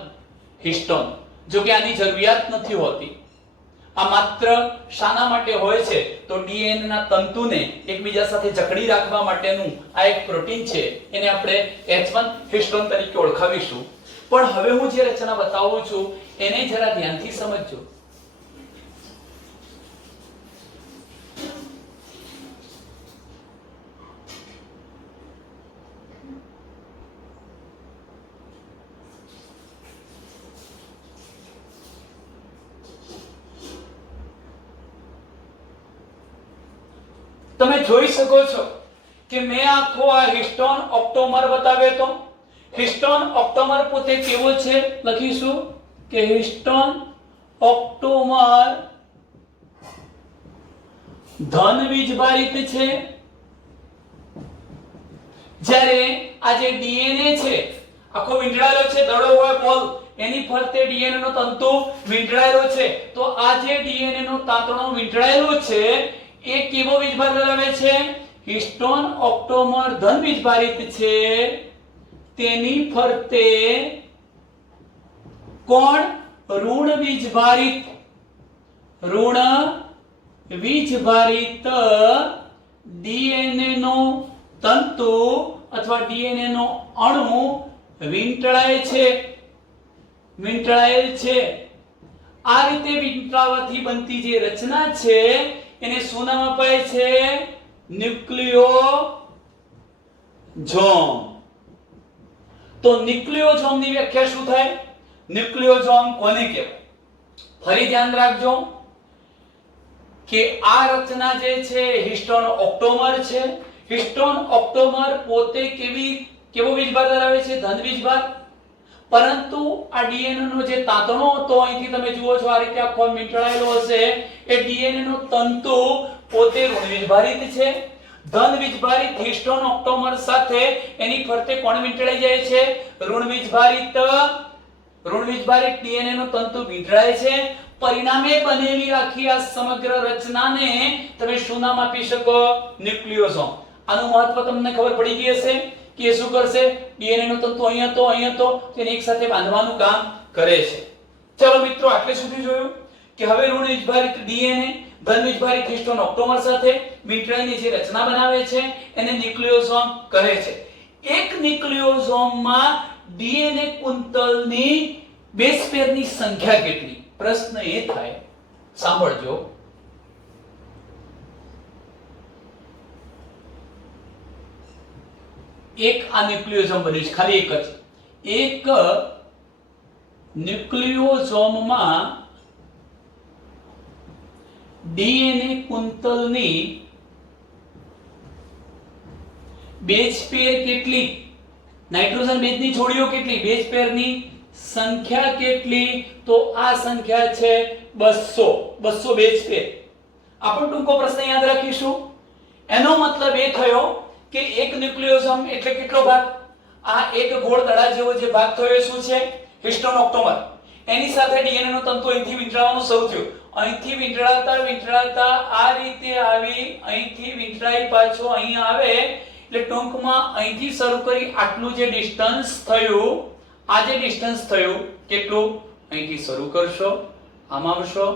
હિસ્ટોન. જો કે આની જરૂરિયાત નથી હોતી. આ માત્ર શાના માટે હોય છે? તો ડીએનએ ના તંતુને એકબીજા સાથે જકડી રાખવા માટેનું આ એક પ્રોટીન છે, એને આપણે H1 હિસ્ટોન તરીકે ઓળખાવીશું. પણ હવે હું જે રચના બતાવું છું એને જરા ધ્યાનથી સમજજો. તમે જોઈ શકો છો કે મેં આખો આ હિસ્ટોન ઓક્ટોમર બતાવ્યો તો. હિસ્ટોન ઓક્ટોમર પોતે કેવો છે? લખીશું કે હિસ્ટોન ઓક્ટોમર ધન વીજભારિત છે. જ્યારે આ જે ડીએનએ છે આખો વીંટળાયેલો છે, દડો હોય બોલ, એની ફરતે ડીએનએ નો તંતુ વીંટળાયેલો છે. તો આ જે ડીએનએ નો તાંતણો વીંટળાયેલો છે એ કેવો વીજભાર ધરાવે છે? હિસ્ટોન ઓક્ટોમર ધન વીજભારિત છે. તેની ફરતે કોણ? ઋણ વીજભારિત ડીએનએ નો તંતુ અથવા ડીએનએ નો અણુ વીંટળાયેલ છે. આ રીતે વીંટળાવાથી બનતી જે રચના છે એને શું નામ અપાય છે? ન્યુક્લિયોસોમ. તો ન્યુક્લિયોસોમ ની વ્યાખ્યા શું થાય? ન્યુક્લિયોસોમ કોને કહેવાય? ફરી ધ્યાન રાખજો કે આ રચના જે છે હિસ્ટોન ઓક્ટોમર છે. હિસ્ટોન ઓક્ટોમર પોતે કેવો વીજભાર ધરાવે છે? ધન વીજભાર. પરંતુ આ ડીએનએ નો જે તાંતણો હતો, અહીંથી તમે જુઓ છો આ રીતે આખો વીંટળાયેલો હશે, એ ડીએનએ નો તંતુ પોતે ઋણ વીજભારિત છે. ધન વીજભારિત હિસ્ટોન ઓક્ટોમર સાથે એની ફરતે કોણ વીંટળાઈ જાય છે? ઋણ વીજભારિત ડીએનએ નો તંતુ વીંટળાય છે. પરિણામે બનેલી આખી આ સમગ્ર રચનાને તમે શું નામ આપી શકો? ન્યુક્લિયોસોમ. આનું મહત્વ તમને ખબર પડી ગઈ હશે કે એ શું કરશે? ડીએનએ નો તંતુ અહીંયા તો તેને એક સાથે બાંધવાનું કામ કરે છે. ચલો મિત્રો, આટલે સુધી જોયું કે હવે ઋણ વીજભારિત ડીએનએ ધન વીજભારિત હિસ્ટોન ઓક્ટોમર સાથે વીંટળાઈને જે રચના બનાવે છે એને ન્યુક્લિયોસોમ કહે છે. એક ન્યુક્લિયોસોમમાં ડીએનએ કુંતલની બેઝ પેરની સંખ્યા કેટલી? પ્રશ્ન એ થાય, સાંભળજો. એક આ ન્યુક્લિયોસોમ બન્યું છે, ખાલી એક જ. એક ન્યુક્લિયોસોમમાં ડીએનએ કુંતલની બેઝ પેર કેટલી, નાઇટ્રોજન બેઝની જોડીઓ કેટલી, બેઝ પેરની સંખ્યા કેટલી, તો આ સંખ્યા છે 200 બેઝ પેર. આપણે ટૂંકો પ્રશ્ન યાદ રાખીશું. એનો મતલબ એ થયો કે એક ન્યુક્લિયોસોમ એટલે કેટલો ભાગ, આ એક ગોળ દડા જેવો જે ભાગ થયો એ શું છે, હિસ્ટોન ઓક્ટોમર. એની સાથે ડીએનએ નો તંતુ અહીંથી વીંટળાવાનું શરૂ થયું, અહીંથી વીંટળાતા આ રીતે આવી, અહીંથી વીંટળાઈ પાછો અહીં આવે, એટલે ટૂંકમાં અહીંથી શરૂ કરી આટલું જે ડિસ્ટન્સ થયું, આ જે ડિસ્ટન્સ થયું કેટલું, અહીંથી શરૂ કરશો, આમ આવશો,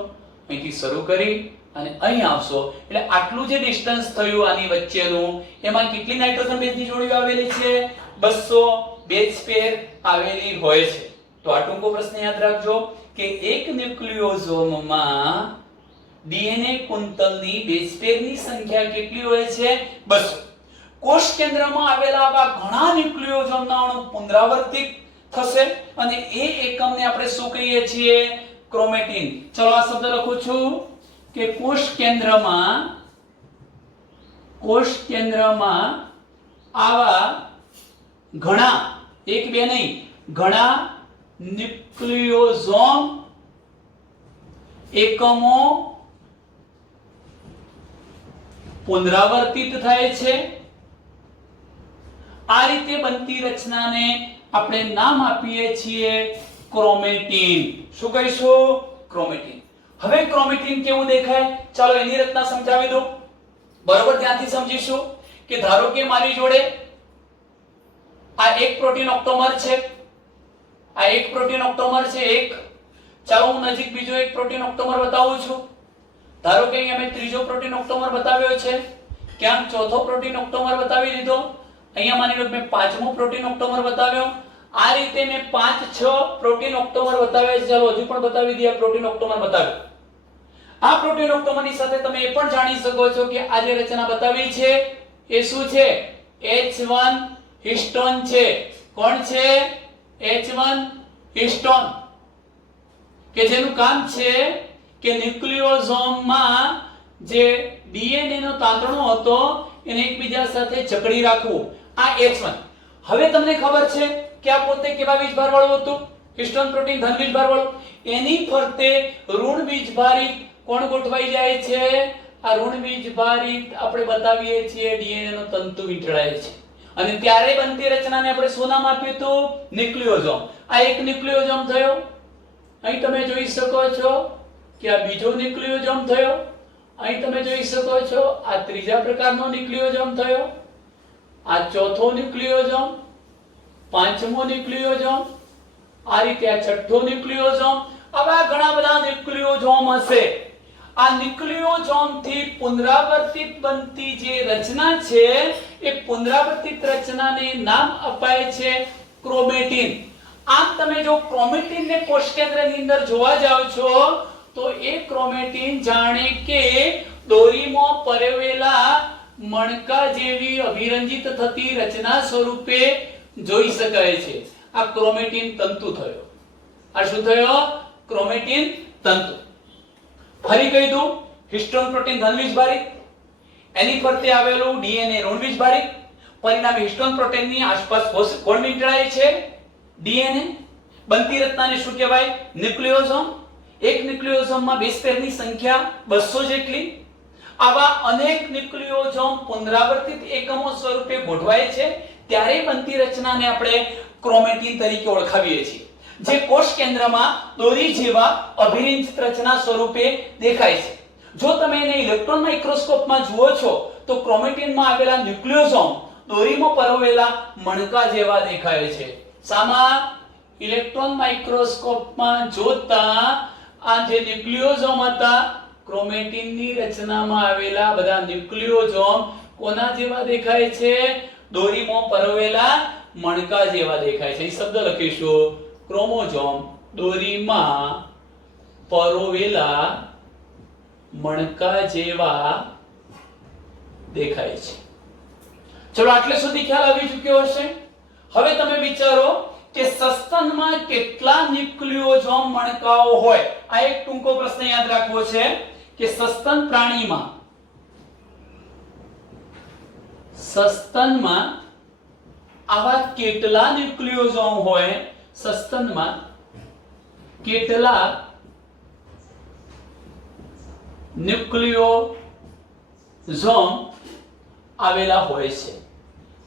અહીંથી શરૂ કરી અને અહીં આવશો, એટલે આટલું જે ડિસ્ટન્સ થયું આની વચ્ચેનું, એમાં કેટલી નાઇટ્રોજન બેઝની જોડીઓ આવેલી છે, 200 બેઝ પેર આવેલી હોય છે. તો આ ટૂંકો પ્રશ્ન યાદ રાખજો કે એક ન્યુક્લિયોસોમમાં ડીએનએ કુંતલની બેઝ પેરની સંખ્યા કેટલી હોય છે, 200. કોષ કેન્દ્રમાં આવેલા આવા ઘણા ન્યુક્લિયોસોમના અણુ પુનરાવર્તિત થશે અને એ એકમને આપણે શું કહીએ છીએ, ક્રોમેટિન. ચલો આ શબ્દ લખું છું કે કોષ કેન્દ્રમાં આવા ઘણા, એક બે નહીં, ઘણા ન્યુક્લિયોસોમ એકમો પુનરાવર્તિત થાય છે. આ રીતે બનતી રચનાને આપણે નામ આપીએ છીએ ક્રોમેટિન. શું કહીશું, ક્રોમેટિન. હવે ક્રોમેટિન કેવું દેખાય, ચાલો એની રચના સમજાવી દો. બરોબર ધ્યાનથી સમજીશું કે ધારો કે મારી જોડે આ એક પ્રોટીન ઓક્ટોમર છે, આ એક પ્રોટીન ઓક્ટોમર છે એક. ચાલો હું નજીક બીજો એક પ્રોટીન ઓક્ટોમર બતાવું છું. ધારો કે અહીંયા મેં ત્રીજો પ્રોટીન ઓક્ટોમર બતાવ્યો છે, ક્યાંક ચોથો પ્રોટીન ઓક્ટોમર બતાવી દીધો, અહીંયા માની લો મેં પાંચમો પ્રોટીન ઓક્ટોમર બતાવ્યો. આ રીતે મેં 5-6 પ્રોટીન ઓક્ટોમર બતાવ્યા છે. ચાલો હજુ પણ બતાવી દઈએ, પ્રોટીન ઓક્ટોમર બતાવ્યો. આ પ્રોટીન ઓક્ટોમરની સાથે તમે એ પણ જાણી શકો છો કે આ જે રચના બતાવી છે એ શું છે, H1 હિસ્ટોન છે. કોણ છે, H1 હિસ્ટોન, કે જેનું કામ છે કે ન્યુક્લિયોસોમમાં જે ડીએનએ નો તાંતણો હતો એને એકબીજા સાથે જકડી રાખવું, આ H1. હવે તમને ખબર છે કે આ પોતે કેવા વીજભાર વાળું હતું, હિસ્ટોન પ્રોટીન ધન વીજભાર વાળું. એની ફરતે ઋણ વીજભારિત કોણ ગોઠવાઈ જાય છે, આ ઋણ વીજભારિત આપણે બતાવીએ છીએ ડીએનએ નો તંતુ વીંટળાય છે. અને ત્યારે બનતી રચનાને આપણે શું નામ આપ્યું હતું, ન્યુક્લિયોસોમ. આ એક ન્યુક્લિયોસોમ થયો, અહીં તમે જોઈ શકો છો કે આ બીજો ન્યુક્લિયોસોમ થયો, અહીં તમે જોઈ શકો છો આ ત્રીજા પ્રકારનો ન્યુક્લિયોસોમ થયો, આ ચોથો ન્યુક્લિયોસોમ, પાંચમો ન્યુક્લિયોસોમ, આ રીતે આ છઠ્ઠો ન્યુક્લિયોસોમ. આવા ઘણા બધા ન્યુક્લિયોસોમ હશે. આ ન્યુક્લિયોસોમ થી પુનરાવર્તિત બનતી જે રચના છે એ પુનરાવર્તિત રચનાને નામ અપાય છે ક્રોમેટિન. આમ તમે જો ક્રોમેટિન ને કોષ કેન્દ્રની અંદર જોવા જાવ છો તો એ ક્રોમેટિન જાણે કે દોરીમાં પરોવેલા મણકા જેવી અભિરંજિત થતી રચના સ્વરૂપે જોઈ શકાય છે. આ ક્રોમેટિન તંતુ થયો. આ શું થયો, ક્રોમેટિન તંતુ. ફરી કહી દઉં, હિસ્ટોન પ્રોટીન ધન વીજભારિત, એની ફરતે આવેલું ડીએનએ ઋણ વીજભારિત, પરિણામે હિસ્ટોન પ્રોટીનની આસપાસ કોણ વીંટળાય છે, ડીએનએ. બનતી રચનાને શું કહેવાય, ન્યુક્લિયોસોમ. એક ન્યુક્લિયોસોમમાં બેઝ પેરની સંખ્યા 200 જેટલી. આવા અનેક ન્યુક્લિયોસોમ પુનરાવર્તિત એકમો સ્વરૂપે ગોઠવાય છે, ત્યારે બનતી રચનાને આપણે ક્રોમેટિન તરીકે ઓળખાવીએ છીએ, જે કોષ કેન્દ્રમાં દોરી જેવા અભિરંજિત રચના સ્વરૂપે દેખાય છે. જો તમે એને ઇલેક્ટ્રોન માઇક્રોસ્કોપમાં જુઓ છો તો ક્રોમેટિનમાં આવેલા ન્યુક્લિયોસોમ દોરીમાં પરોવેલા મણકા જેવા દેખાય છે. સામા ઇલેક્ટ્રોન માઇક્રોસ્કોપમાં જોતા આ જે ન્યુક્લિયોસોમ હતા, ક્રોમેટિનની રચનામાં આવેલા બધા ન્યુક્લિયોસોમ કોના જેવા દેખાય છે, દોરીમાં પરોવેલા મણકા જેવા દેખાય છે. એ શબ્દ લખીશું, ક્રોમોસોમ દોરીમાં પરોવેલા મણકા જેવા દેખાય છે. ચલો આટલે સુધી ખ્યાલ આવી ચૂક્યો હશે. હવે તમે વિચારો કે સસ્તનમાં કેટલા ન્યુક્લિયોસોમ મણકાઓ હોય. આ એક ટૂંકો પ્રશ્ન યાદ રાખવો છે કે સસ્તન પ્રાણીમાં સસ્તનમાં આવા કેટલા ન્યુક્લિયોઝોમ હોય, સસ્તનમાં કેટલા ન્યુક્લિયોઝોમ આવેલા હોય છે.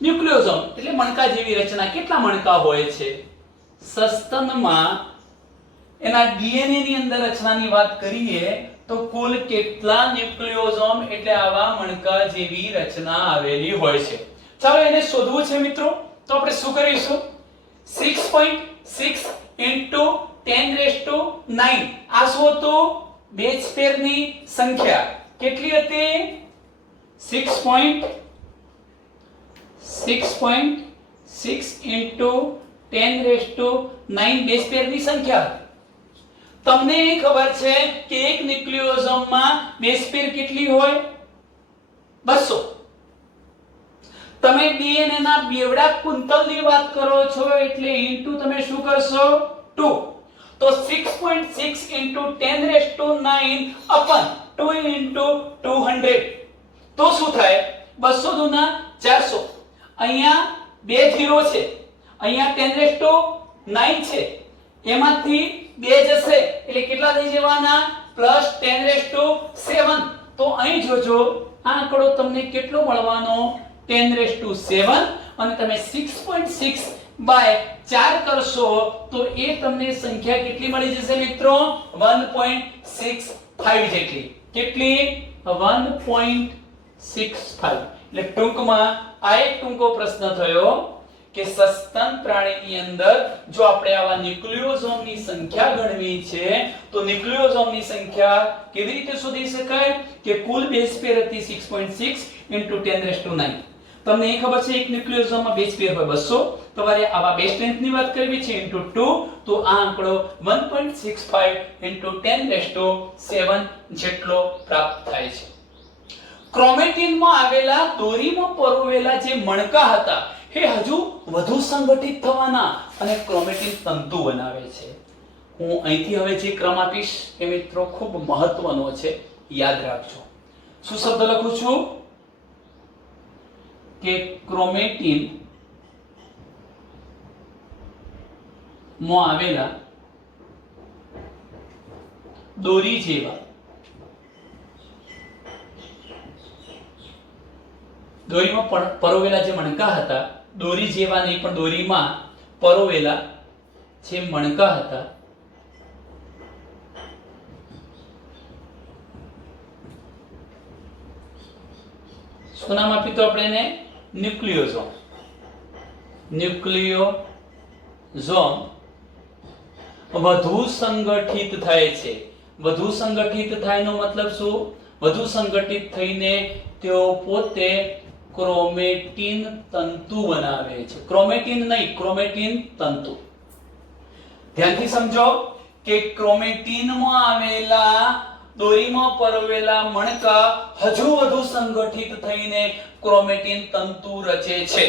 ન્યુક્લિયોઝોમ એટલે મણકા જેવી રચના, કેટલા મણકા હોય છે સસ્તનમાં? એના ડીએનએ ની અંદર રચનાની વાત કરીએ તો કુલ કેટલા ન્યુક્લિયોઝોમ એટલે આવા મણકા જેવી રચના આવેલી હોય છે. ચાલો એને શોધવું છે મિત્રો, તો આપણે શું કરીશું? 6.6 into 10⁻9 આ શું હતું? બેઝ પેરની સંખ્યા કેટલી હતી? 6.6 into 10⁻9 બેઝ પેરની સંખ્યા. તમને એ ખબર છે કે એક ન્યુક્લિયોઝોમમાં બેઝ પેર કેટલી હોય? 200. તમે ડીએનએ ના બેવડા કુંતલની વાત કરો છો એટલે ઇન્ટુ તમે શું કરશો? 2. તો 6.6 into 10⁻9 upon 2 into 200 તો શું થાય? 200 દુના 400. અહીંયા બે 0 છે, અહીંયા 10⁻9 છે, એમાંથી 2 જશે એટલે કેટલા થઈ જવાના? +10⁻7. તો અહીં જોજો આ આંકડો તમને કેટલો મળવાનો? 10⁻7. અને તમે 6.6 બાય 4 કરશો તો એ તમને સંખ્યા કેટલી મળી જશે મિત્રો? 1.65 જેટલી. કેટલી? 1.65. એટલે ટૂંકમાં આ એક ટૂંકો પ્રશ્ન થયો કે સસ્તન પ્રાણીની અંદર જો આપણે આવા ન્યુક્લિયોઝોમની સંખ્યા ગણવી છે તો ન્યુક્લિયોઝોમની સંખ્યા કેવી રીતે શોધી શકાય? કે કુલ બેઝ પેર હતી 6.6 into 10⁻9. તમને એ ખબર છે એક ન્યુક્લિયોઝોમમાં બેઝ પેર હોય 200. તમારે આવા બેઝ સ્ટ્રેન્થની વાત કરવી છે into 2 તો આ આંકડો 1.65 into 10⁻7 જેટલો પ્રાપ્ત થાય છે. ક્રોમેટિનમાં આવેલા દોરીમાં પરોવેલા જે મણકા હતા એ હજુ વધુ સંગઠિત થવાના અને ક્રોમેટિન તંતુ બનાવે છે. હું અહીંથી હવે જે ક્રમ આપીશ એ મિત્રો ખૂબ મહત્વનો છે, યાદ રાખજો. શું શબ્દ લખું છું? કે ક્રોમેટિન માં આવેલા દોરી જેવા દોરીમાં પરોવેલા જે મણકા હતા, દોરી જેવા નહીં પણ દોરીમાં પરોવેલા જે મણકા હતા શું નામ આપ્યું તો આપણે એને? ન્યુક્લિયોઝોમ. ન્યુક્લિયોઝોમ વધુ સંગઠિત થાય છે. વધુ સંગઠિત થાયનો મતલબ શું? વધુ સંગઠિત થઈને તેઓ પોતે ક્રોમેટિન તંતુ બનાવે છે. ક્રોમેટિન નહીં, ક્રોમેટિન તંતુ. ધ્યાનથી સમજો કે ક્રોમેટિનમાં આવેલા દોરીમાં પરોવેલા મણકા હજુ વધુ સંગઠિત થઈને ક્રોમેટિન તંતુ રચે છે.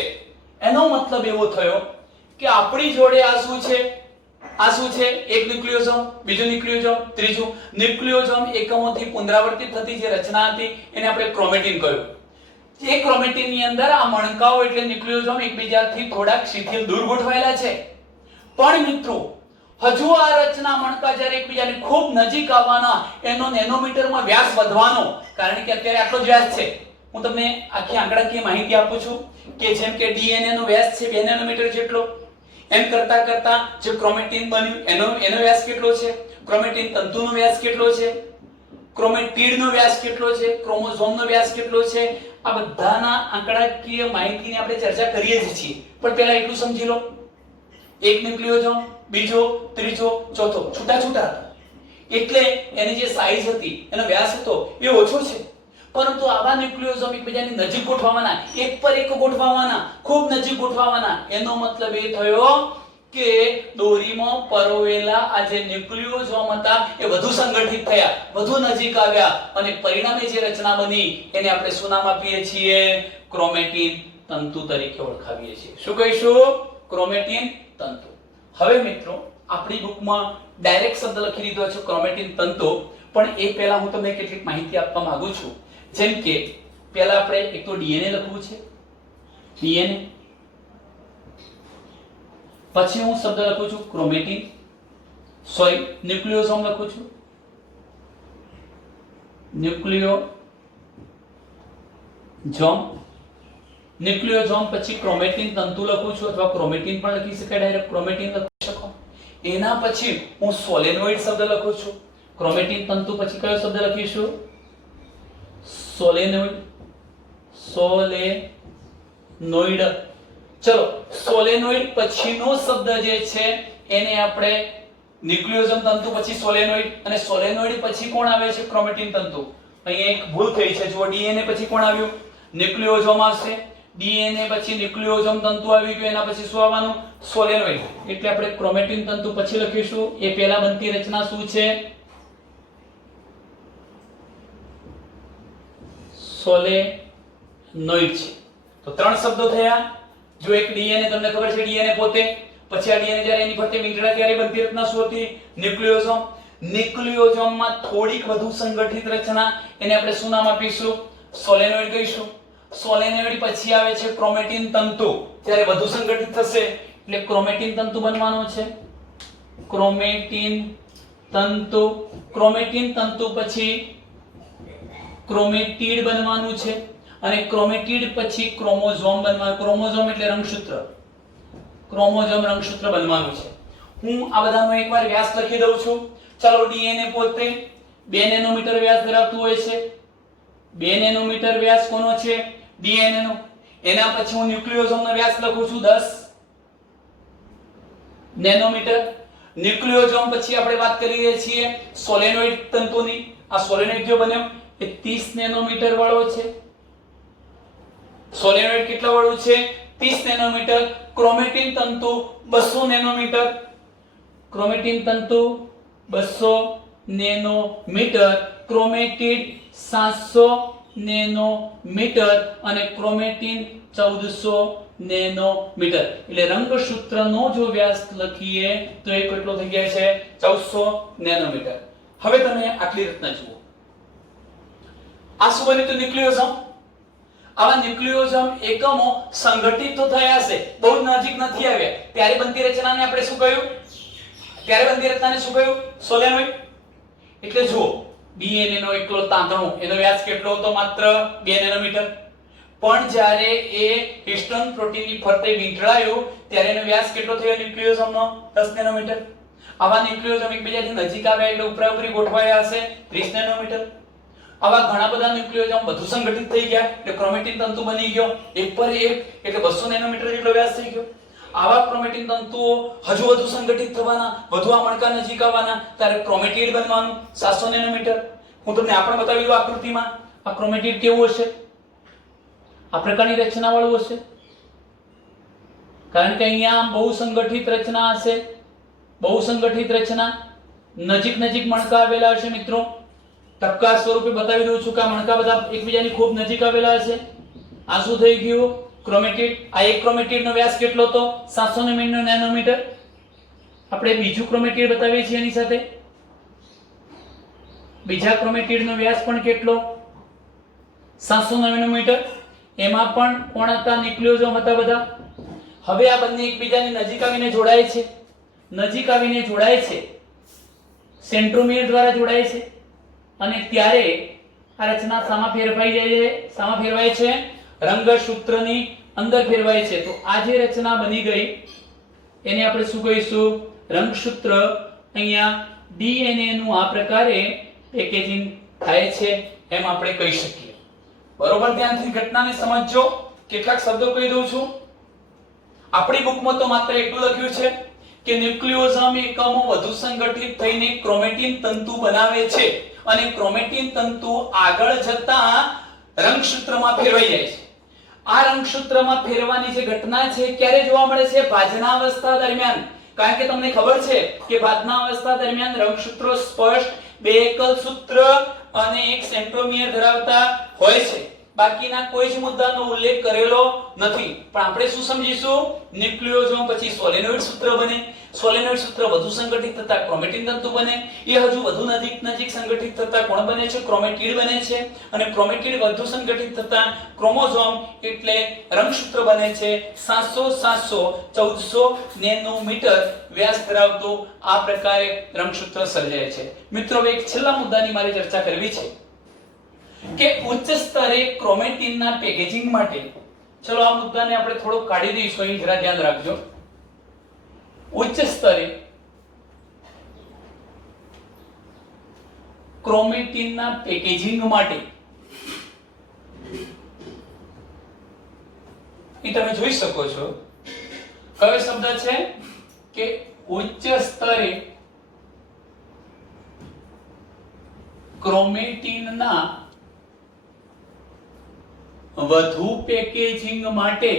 એનો મતલબ એવો થયો કે આપણી જોડે આ શું છે? આ શું છે? એક ન્યુક્લિયોઝોમ, બીજું ન્યુક્લિયોઝોમ, ત્રીજું ન્યુક્લિયોઝોમ એકમોથી પુનરાવર્તિત થતી જે રચના હતી એને આપણે ક્રોમેટિન કહ્યું. એ ક્રોમેટિન ની અંદર આ મણકાઓ એટલે ન્યુક્લિયોઝોમ એકબીજાથી થોડાક શિથિલ દૂર ગોઠવાયેલા છે. પણ મિત્રો હજુ આ રચના મણકા જ્યારે એકબીજાની ખૂબ નજીક આવવાના એનો નેનોમીટરમાં વ્યાસ વધવાનો, કારણ કે અત્યારે આટલો જ વ્યાસ છે. હું તમને આખી આંકડાકીય માહિતી આપું છું કે જેમ કે ડીએનએ નો વ્યાસ છે 2 નેનોમીટર જેટલો, એમ કરતા કરતા જે ક્રોમેટિન બન્યું એનો વ્યાસ કેટલો છે, ક્રોમેટિન તંતુનો વ્યાસ કેટલો છે, ક્રોમેટિડનો વ્યાસ કેટલો છે, ક્રોમોઝોમનો વ્યાસ કેટલો છે, આ બધાના આંકડાકીય માહિતીની આપણે ચર્ચા કરીએ જ છીએ. પણ પહેલા એટલું સમજી લો, એક ન્યુક્લિયોઝોમ, બીજો, ત્રીજો, ચોથો છૂટા છૂટા હતા એટલે એની જે સાઈઝ હતી, એનો વ્યાસ હતો એ ઓછો છે. પરંતુ આવા ન્યુક્લિયોઝોમ એકબીજાની નજીક ગોઠવાવાના, એક પર એક ગોઠવાવાના, ખૂબ નજીક ગોઠવાવાના. એનો મતલબ એ થયો કે દોરીમાં પરોવેલા આ જે ન્યુક્લિયોઝોમ હતા એ વધુ સંગઠિત થયા, વધુ નજીક આવ્યા અને પરિણામે જે રચના બની એને આપણે શું નામ આપીએ છીએ? ક્રોમેટિન તંતુ તરીકે ઓળખાવીએ છીએ. શું કહીશું? ક્રોમેટિન તંતુ. હવે મિત્રો આપણી બુકમાં ડાયરેક્ટ શબ્દ લખી લીધો છે ક્રોમેટિન તંતુ, પણ એ પહેલા હું તમને કેટલીક માહિતી આપવા માંગુ છું. જેમ કે પહેલા આપણે એક તો ડીએનએ લખવું છે, DNA. પછી હું શબ્દ લખું છું ક્રોમેટિન, સોરી ન્યુક્લિયોસોમ લખું છું, ન્યુક્લિયોસોમ. ન્યુક્લિયોસોમ પછી ક્રોમેટિન તંતુ લખું છું, અથવા ક્રોમેટિન પણ લખી શકાય, ડાયરેક્ટ ક્રોમેટિન લખી શકો. એના પછી હું સોલેનોઇડ શબ્દ લખું છું. ક્રોમેટિન તંતુ પછી કયો શબ્દ લખીશું? સોલેનોઇડ. સોલેનોઇડ. ચલો, સોલેનોઇડ પછીનો શબ્દ જે છે એને આપણે ન્યુક્લિયોસોમ તંતુ પછી સોલેનોઇડ, અને સોલેનોઇડ પછી કોણ આવે છે? ક્રોમેટિન તંતુ. અહીંયા એક ભૂલ થઈ છે, જો ડીએનએ પછી કોણ આવ્યું? ન્યુક્લિયોસોમ આવશે. ડીએનએ પછી ન્યુક્લિયોસોમ તંતુ આવી ગયું, એના પછી શું આવવાનું? સોલેનોઇડ. એટલે આપણે ક્રોમેટિન તંતુ પછી લખીશું. એ પહેલા બનતી રચના શું છે? સોલેનોઇડ છે. તો ત્રણ શબ્દો થયા. જો એક ડીએનએ, તમને ખબર છે ડીએનએ પોતે, પછી આ ડીએનએ જ્યારે એની ફરતે વીંટળા ત્યારે બનતી રચના શું હતી? ન્યુક્લિયોસોમ. ન્યુક્લિયોસોમમાં થોડીક વધુ સંગઠિત રચના, એને આપણે શું નામ આપીશું? સોલેનોઇડ કહીશું. સોલેનોઇડ પછી આવે છે ક્રોમેટિન તંતુ. જ્યારે વધુ સંગઠિત થશે એટલે ક્રોમેટિન તંતુ બનવાનો છે. ક્રોમેટિન તંતુ. ક્રોમેટિન તંતુ પછી ક્રોમેટિડ બનવાનું છે, અને ક્રોમેટિડ પછી ક્રોમોઝોમ બનવાનું. ક્રોમોઝોમ એટલે રંગસૂત્ર. ક્રોમોઝોમ રંગસૂત્ર બનવાનું છે. હું આ બધાનો એકવાર વ્યાસ લખી દઉં છું. ચાલો, ડીએનએ પોતે 2 નેનોમીટર વ્યાસ ધરાવતું હોય છે. 2 નેનોમીટર વ્યાસ કોનો છે? ડીએનએ નો. એના પછી હું ન્યુક્લિયોસોમનો વ્યાસ લખું છું 10 નેનોમીટર. ન્યુક્લિયોસોમ પછી આપણે વાત કરી રહ્યા છીએ સોલેનોઇડ તંતુની. આ સોલેનોઇડ જો બન્યો એ 30 નેનોમીટર વાળો છે. સોલેનોઇડ કેટલા વાળું છે? 30 નેનોમીટર. ક્રોમેટિન તંતુ 200 નેનોમીટર. ક્રોમેટિન તંતુ 200 નેનોમીટર. ક્રોમેટિડ 700 નેનોમીટર અને ક્રોમેટિન 1400 નેનોમીટર. એટલે રંગસૂત્રનો જો વ્યાસ લખીએ તો એ કેટલો થઈ ગયા છે? 1400 નેનોમીટર. હવે તમે આટલી રચના જુઓ. આ શું બન્યું? તો ન્યુક્લિયોસોમ. આવા ન્યુક્લિયોસોમ એકમો સંગઠિત તો થયા છે, બહુ નજીક નથી આવ્યા. ત્યારે બનતી રચનાને આપણે શું કહ્યું? ત્યારે બનતી રચનાને શું કહ્યું? સોલેનોઇડ. એટલે જુઓ, ડીએનએ નો એકલો તાંતણો, એનો વ્યાસ કેટલો હતો? માત્ર 2 નેનોમીટર. પણ જ્યારે એ હિસ્ટોન પ્રોટીનની ફરતે વીંટળાયું ત્યારે એનો વ્યાસ કેટલો થયો ન્યુક્લિયોસોમનો? 10 નેનોમીટર. આવા ન્યુક્લિયોસોમ એકબીજાથી નજીક આવ્યા એટલે ઉપરાઉપરી ગોઠવાયા હશે 30 નેનોમીટર. આવા ઘણા બધા ન્યુક્લિયોસોમ વધુ સંગઠિત થઈ ગયા એટલે ક્રોમેટિન તંતુ બની ગયો. એક પર એક એટલે 200 નેનોમીટર જેટલો વ્યાસ થઈ ગયો. આવા ક્રોમેટિન તંતુઓ હજુ વધુ સંગઠિત થવાના, વધુ આ મણકા નજીક આવવાના, ત્યારે ક્રોમેટિડ બનવાનું 700 નેનોમીટર. હું તમને આ પણ બતાવી દઉં આકૃતિમાં. આ ક્રોમેટિડ કેવું હશે? આ પ્રકારની રચના વાળું હશે, કારણ કે અહીંયા બહુ સંગઠિત રચના હશે. બહુ સંગઠિત રચના, નજીક નજીક મણકા આવેલા હશે. મિત્રો, ટપકા સ્વરૂપે બતાવી દઉં છું કે આ મણકા બધા એકબીજાની ખૂબ નજીક આવેલા હશે. આ શું થઈ ગયું? ક્રોમેટિડ. આ એક ક્રોમેટિડનો વ્યાસ કેટલો હતો? 700 નેનોમીટર. આપણે બીજું ક્રોમેટિડ બતાવીએ છીએ એની સાથે. બીજા ક્રોમેટિડનો વ્યાસ પણ કેટલો? 700 નેનોમીટર. એમાં પણ કોણ હતા? ન્યુક્લિયોસોમ હતા બધા. હવે આ બંને એકબીજાની નજીક આવીને જોડાય છે. નજીક આવીને જોડાય છે, સેન્ટ્રોમિયર દ્વારા જોડાય છે, અને ત્યારે આ રચના સામા ફેરવાઈ જાય છે. સામા ફેરવાય છે? રંગસૂત્રની અંદર ફેરવાય છે. તો આ જે રચના બની ગઈ એને આપણે શું કહીશું? રંગસૂત્ર. અહીંયા ડીએનએ નું આ પ્રકારે પેકેજિંગ થાય છે એમ આપણે કહી શકીએ. બરોબર, ધ્યાનથી ઘટનાને સમજજો. કેટલાક શબ્દો કહી દઉં છું. આપણી બુકમાં તો માત્ર એટલું લખ્યું છે કે ન્યુક્લિયોસોમ એકમો વધુ સંગઠિત થઈને ક્રોમેટિન તંતુ બનાવે છે, અને ક્રોમેટિન તંતુ આગળ જતા રંગસૂત્રમાં ફેરવાઈ જાય છે. આ રંગસૂત્રમાં ફેરવાની જે ઘટના છે ક્યારે જોવા મળે છે? ભાજનાવસ્થા દરમિયાન. કારણ કે તમને ખબર છે કે ભાજનાવસ્થા દરમિયાન રંગસૂત્રો સ્પષ્ટ 2 એકલ સૂત્ર અને એક સેન્ટ્રોમિયર ધરાવતા હોય છે. બાકીના કોઈ જ મુદ્દાનો ઉલ્લેખ કરેલો નથી. પણ આપણે શું સમજીશું? ન્યુક્લિયોસોમ પછી સોલેનોઇડ સૂત્ર બને, સોલેનોઇડ સૂત્ર વધુ સંગઠિત થતા ક્રોમેટિન તંતુ બને, એ હજુ વધુ નજીક સંગઠિત થતા કોણ બને છે? ક્રોમેટિડ બને છે. અને ક્રોમેટિડ વધુ સંગઠિત થતા ક્રોમોઝોમ એટલે રંગસૂત્ર બને છે. 1400 નેનોમીટર વ્યાસ ધરાવતું આ પ્રકારે રંગસૂત્ર સર્જાય છે. મિત્રો, હવે એક છેલ્લા મુદ્દાની મારે ચર્ચા કરવી છે કે ઉચ્ચ સ્તરે ક્રોમેટિનના પેકેજિંગ માટે, ચલો આ મુદ્દાને આપણે થોડો કાઢી દઈશું, અહીં જરા ધ્યાન રાખજો. ઉચ્ચ સ્તરે ક્રોમેટિનના પેકેજિંગ માટે એ તમે જોઈ શકો છો કયો શબ્દ છે કે ઉચ્ચ સ્તરે ક્રોમેટિનના વધુ પેકેજિંગ માટે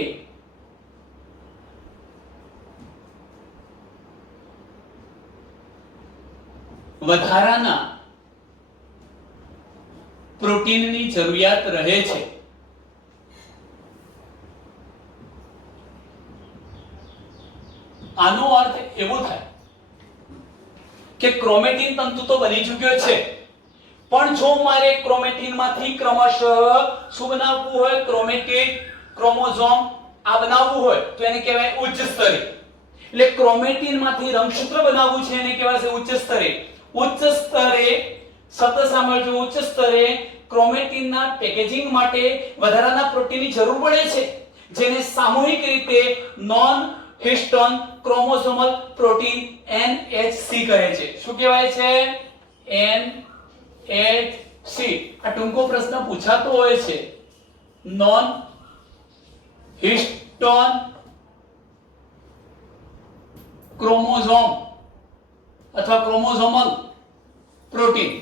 વધારાના પ્રોટીનની જરૂરિયાત રહે છે. આનો અર્થ એવો થાય કે ક્રોમેટિન તંતુ તો બની ચૂક્યો છે, પણ જો મારે ક્રોમેટિનમાંથી ક્રમશઃ શું બનાવવું હોય? ક્રોમેટિડ ક્રોમોઝોમ આ બનાવવું હોય તો એને કહેવાય ઉચ્ચ સ્તરે. એટલે ક્રોમેટિનમાંથી રંગસૂત્ર બનાવવું છે એને કહેવાય છે ઉચ્ચ સ્તરે. ઉચ્ચ સ્તરે શબ્દ સાંભળજો, ઉચ્ચ સ્તરે ક્રોમેટિનના પેકેજિંગ માટે વધારાના પ્રોટીનની જરૂર પડે છે, જેને સામૂહિક રીતે નોન હિસ્ટોન ક્રોમોસોમલ પ્રોટીન NHC કહે છે. શું કહેવાય છે? NHC. આ ટૂંકો પ્રશ્ન પૂછાતો હોય છે. નોન હિસ્ટોન ક્રોમોઝોમ અથવા ક્રોમોઝોમલ પ્રોટીન.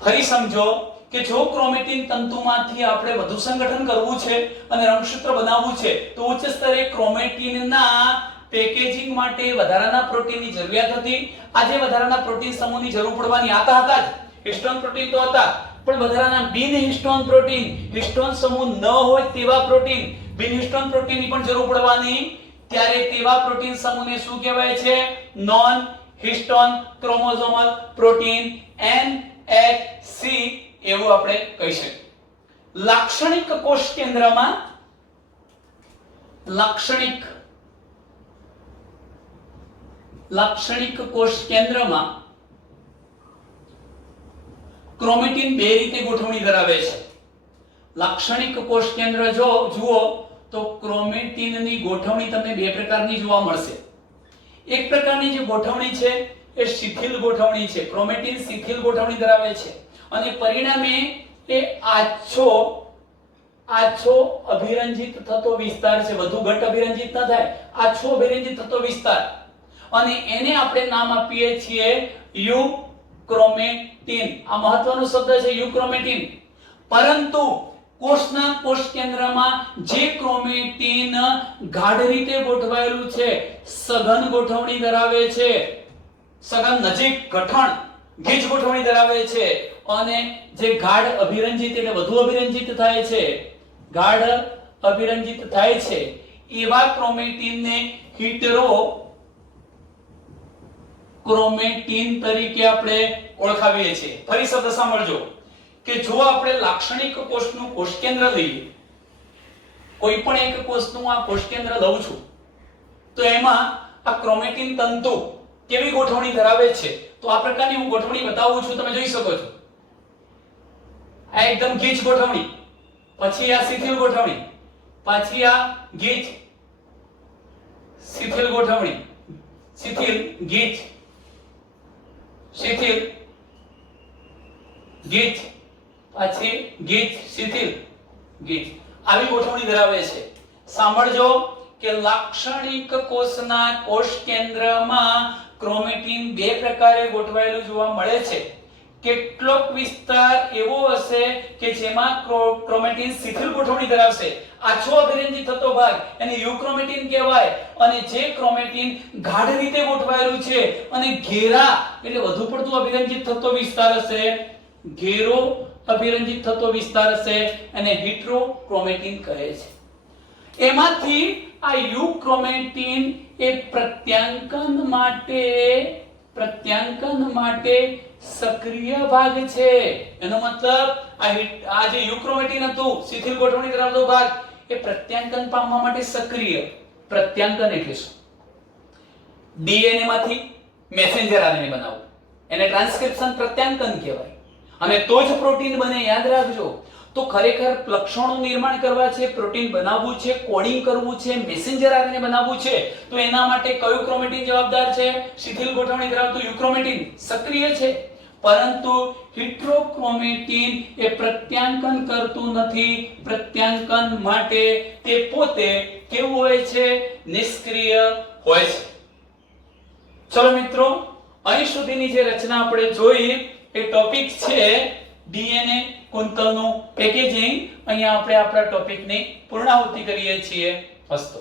ફરી સમજો કે જો ક્રોમેટિન તંતુમાંથી આપણે વધુ સંગઠન કરવું છે અને રંગસૂત્ર બનાવવું છે તો ઉચ્ચ સ્તરે ક્રોમેટિનના પેકેજિંગ માટે વધારાના પ્રોટીનની જરૂરિયાત હતી. આજે વધારાના પ્રોટીન સમૂહની જરૂર પડવાની હતા જ. હિસ્ટોન પ્રોટીન તો હતા, પણ વધારાના બિન હિસ્ટોન પ્રોટીન, હિસ્ટોન સમૂહ ન હોય તેવા પ્રોટીન, બિન હિસ્ટોન પ્રોટીનની પણ જરૂર પડવાની. ત્યારે તેવા પ્રોટીન સમૂહને શું કહેવાય છે? નોન હિસ્ટોન ક્રોમોઝોમલ પ્રોટીન NHC એવું આપણે કહી શકીએ. લાક્ષણિક કોષ કેન્દ્રમાં લાક્ષણિક કોષ કેન્દ્રમાં ક્રોમેટિન બે રીતે ગોઠવણી ધરાવે છે. લાક્ષણિક કોષ કેન્દ્ર જો જુઓ તો ક્રોમેટિનની ગોઠવણી તમને બે પ્રકારની જોવા મળશે. એક પ્રકારની જે ગોઠવણી છે એ શિથિલ ગોઠવણી છે. ક્રોમેટિન શિથિલ ગોઠવણી ધરાવે છે અને પરિણામે એ આછો અભિરંજિત થતો વિસ્તાર છે. વધુ ઘટ અભિરંજિત ન થાય, આછો અભિરંજિત થતો વિસ્તાર, અને એને આપણે નામ આપીએ છીએ યુક્રોમેટિન. આ મહત્વનો શબ્દ છે, યુક્રોમેટિન. પરંતુ કોષના કોષ કેન્દ્રમાં જે ક્રોમેટિન ગાઢ રીતે ગોઠવાયેલું છે, સઘન ગોઠવણી ધરાવે છે, સઘન નજીક ગઠણ ગીચ ગોઠવણી ધરાવે છે, અને જે ગાઢ અભિરંજિત એટલે વધુ અભિરંજિત થાય છે, ગાઢ અભિરંજિત થાય છે, એવા ક્રોમેટિનને હિટરો ક્રોમેટિન તરીકે આપણે ઓળખાવીએ છીએ. ફરી શબ્દ સાંભળજો કે જો આપણે લાક્ષણિક કોષનું કોષ કેન્દ્ર લઈએ, કોઈ પણ એક કોષનું આ કોષ કેન્દ્ર લઉં છું, તો એમાં આ ક્રોમેટિન તંતુ કેવી ગોઠવણી ધરાવે છે, તો આ પ્રકારની હું ગોઠવણી બતાવું છું, તમે જોઈ શકો છો. આ એકદમ ગીચ ગોઠવણી, પછી આ શિથિલ ગોઠવણી, પછી આ ગીચ શિથિલ ગોઠવણી, શિથિલ ગીચ શિથિલ ગીચ, પછી ગીચ શિથિલ ગીચ, આવી ગોઠવણી ધરાવે છે. સાંભળજો કે લાક્ષણિક કોષના કોષ કેન્દ્રમાં ક્રોમેટિન બે પ્રકારે ગોઠવાયેલું જોવા મળે છે. કેટલોક વિસ્તાર એવો હશે કે જેમાં ક્રોમેટિન શિથિલ ગોઠવણી ધરાવશે, આછો અભિરંજિત થતો ભાગ એને યુક્રોમેટિન કહેવાય, અને જે ક્રોમેટિન ગાઢ રીતે ગોઠવાયેલું છે અને ઘેરા એટલે વધુ પડતું અભિરંજિત થતો વિસ્તાર હશે, ઘેરો અભિરંજિત થતો વિસ્તાર હશે અને હિટ્રોક્રોમેટિન કહે છે. એમાંથી આ યુક્રોમેટિન એ પ્રત્યાંકન માટે સક્રિય ભાગ છે. એનો મતલબ આ જે યુક્રોમેટિન હતું શિથિલ ગોઠવણી ધરાવતો ભાગ એ પ્રત્યાંકન પામવા માટે સક્રિય. પ્રત્યાંકન એટલે શું? ડીએનએ માંથી મેસેન્જર આરએનએ બનાવવું એને ટ્રાન્સક્રિપ્શન પ્રત્યાંકન કહેવાય. અને તો જ પ્રોટીન બને. યાદ રાખજો. તો ખરેખર લક્ષણો નિર્માણ કરવા છે, પ્રોટીન બનાવવું છે, કોડિંગ કરવું છે, મેસેન્જર આરએનએ બનાવવું છે, તો એના માટે કયું ક્રોમેટિન જવાબદાર છે? શિથિલ ગોઠવણી ધરાવતું યુક્રોમેટિન સક્રિય છે. પરંતુ હિટ્રોક્રોમેટિન એ પ્રત્યાંકન કરતું નથી. પ્રત્યાંકન માટે તે પોતે કેવું હોય છે? નિષ્ક્રિય હોય છે. ચલો મિત્રો, અહીં સુધીની જે રચના આપણે જોઈ એ ટોપિક છે ડીએનએ કુંતલનું પેકેજિંગ. અહીંયા આપણે આપણા ટોપિકની પૂર્ણાહુતિ કરીએ છીએ. અસ્તુ.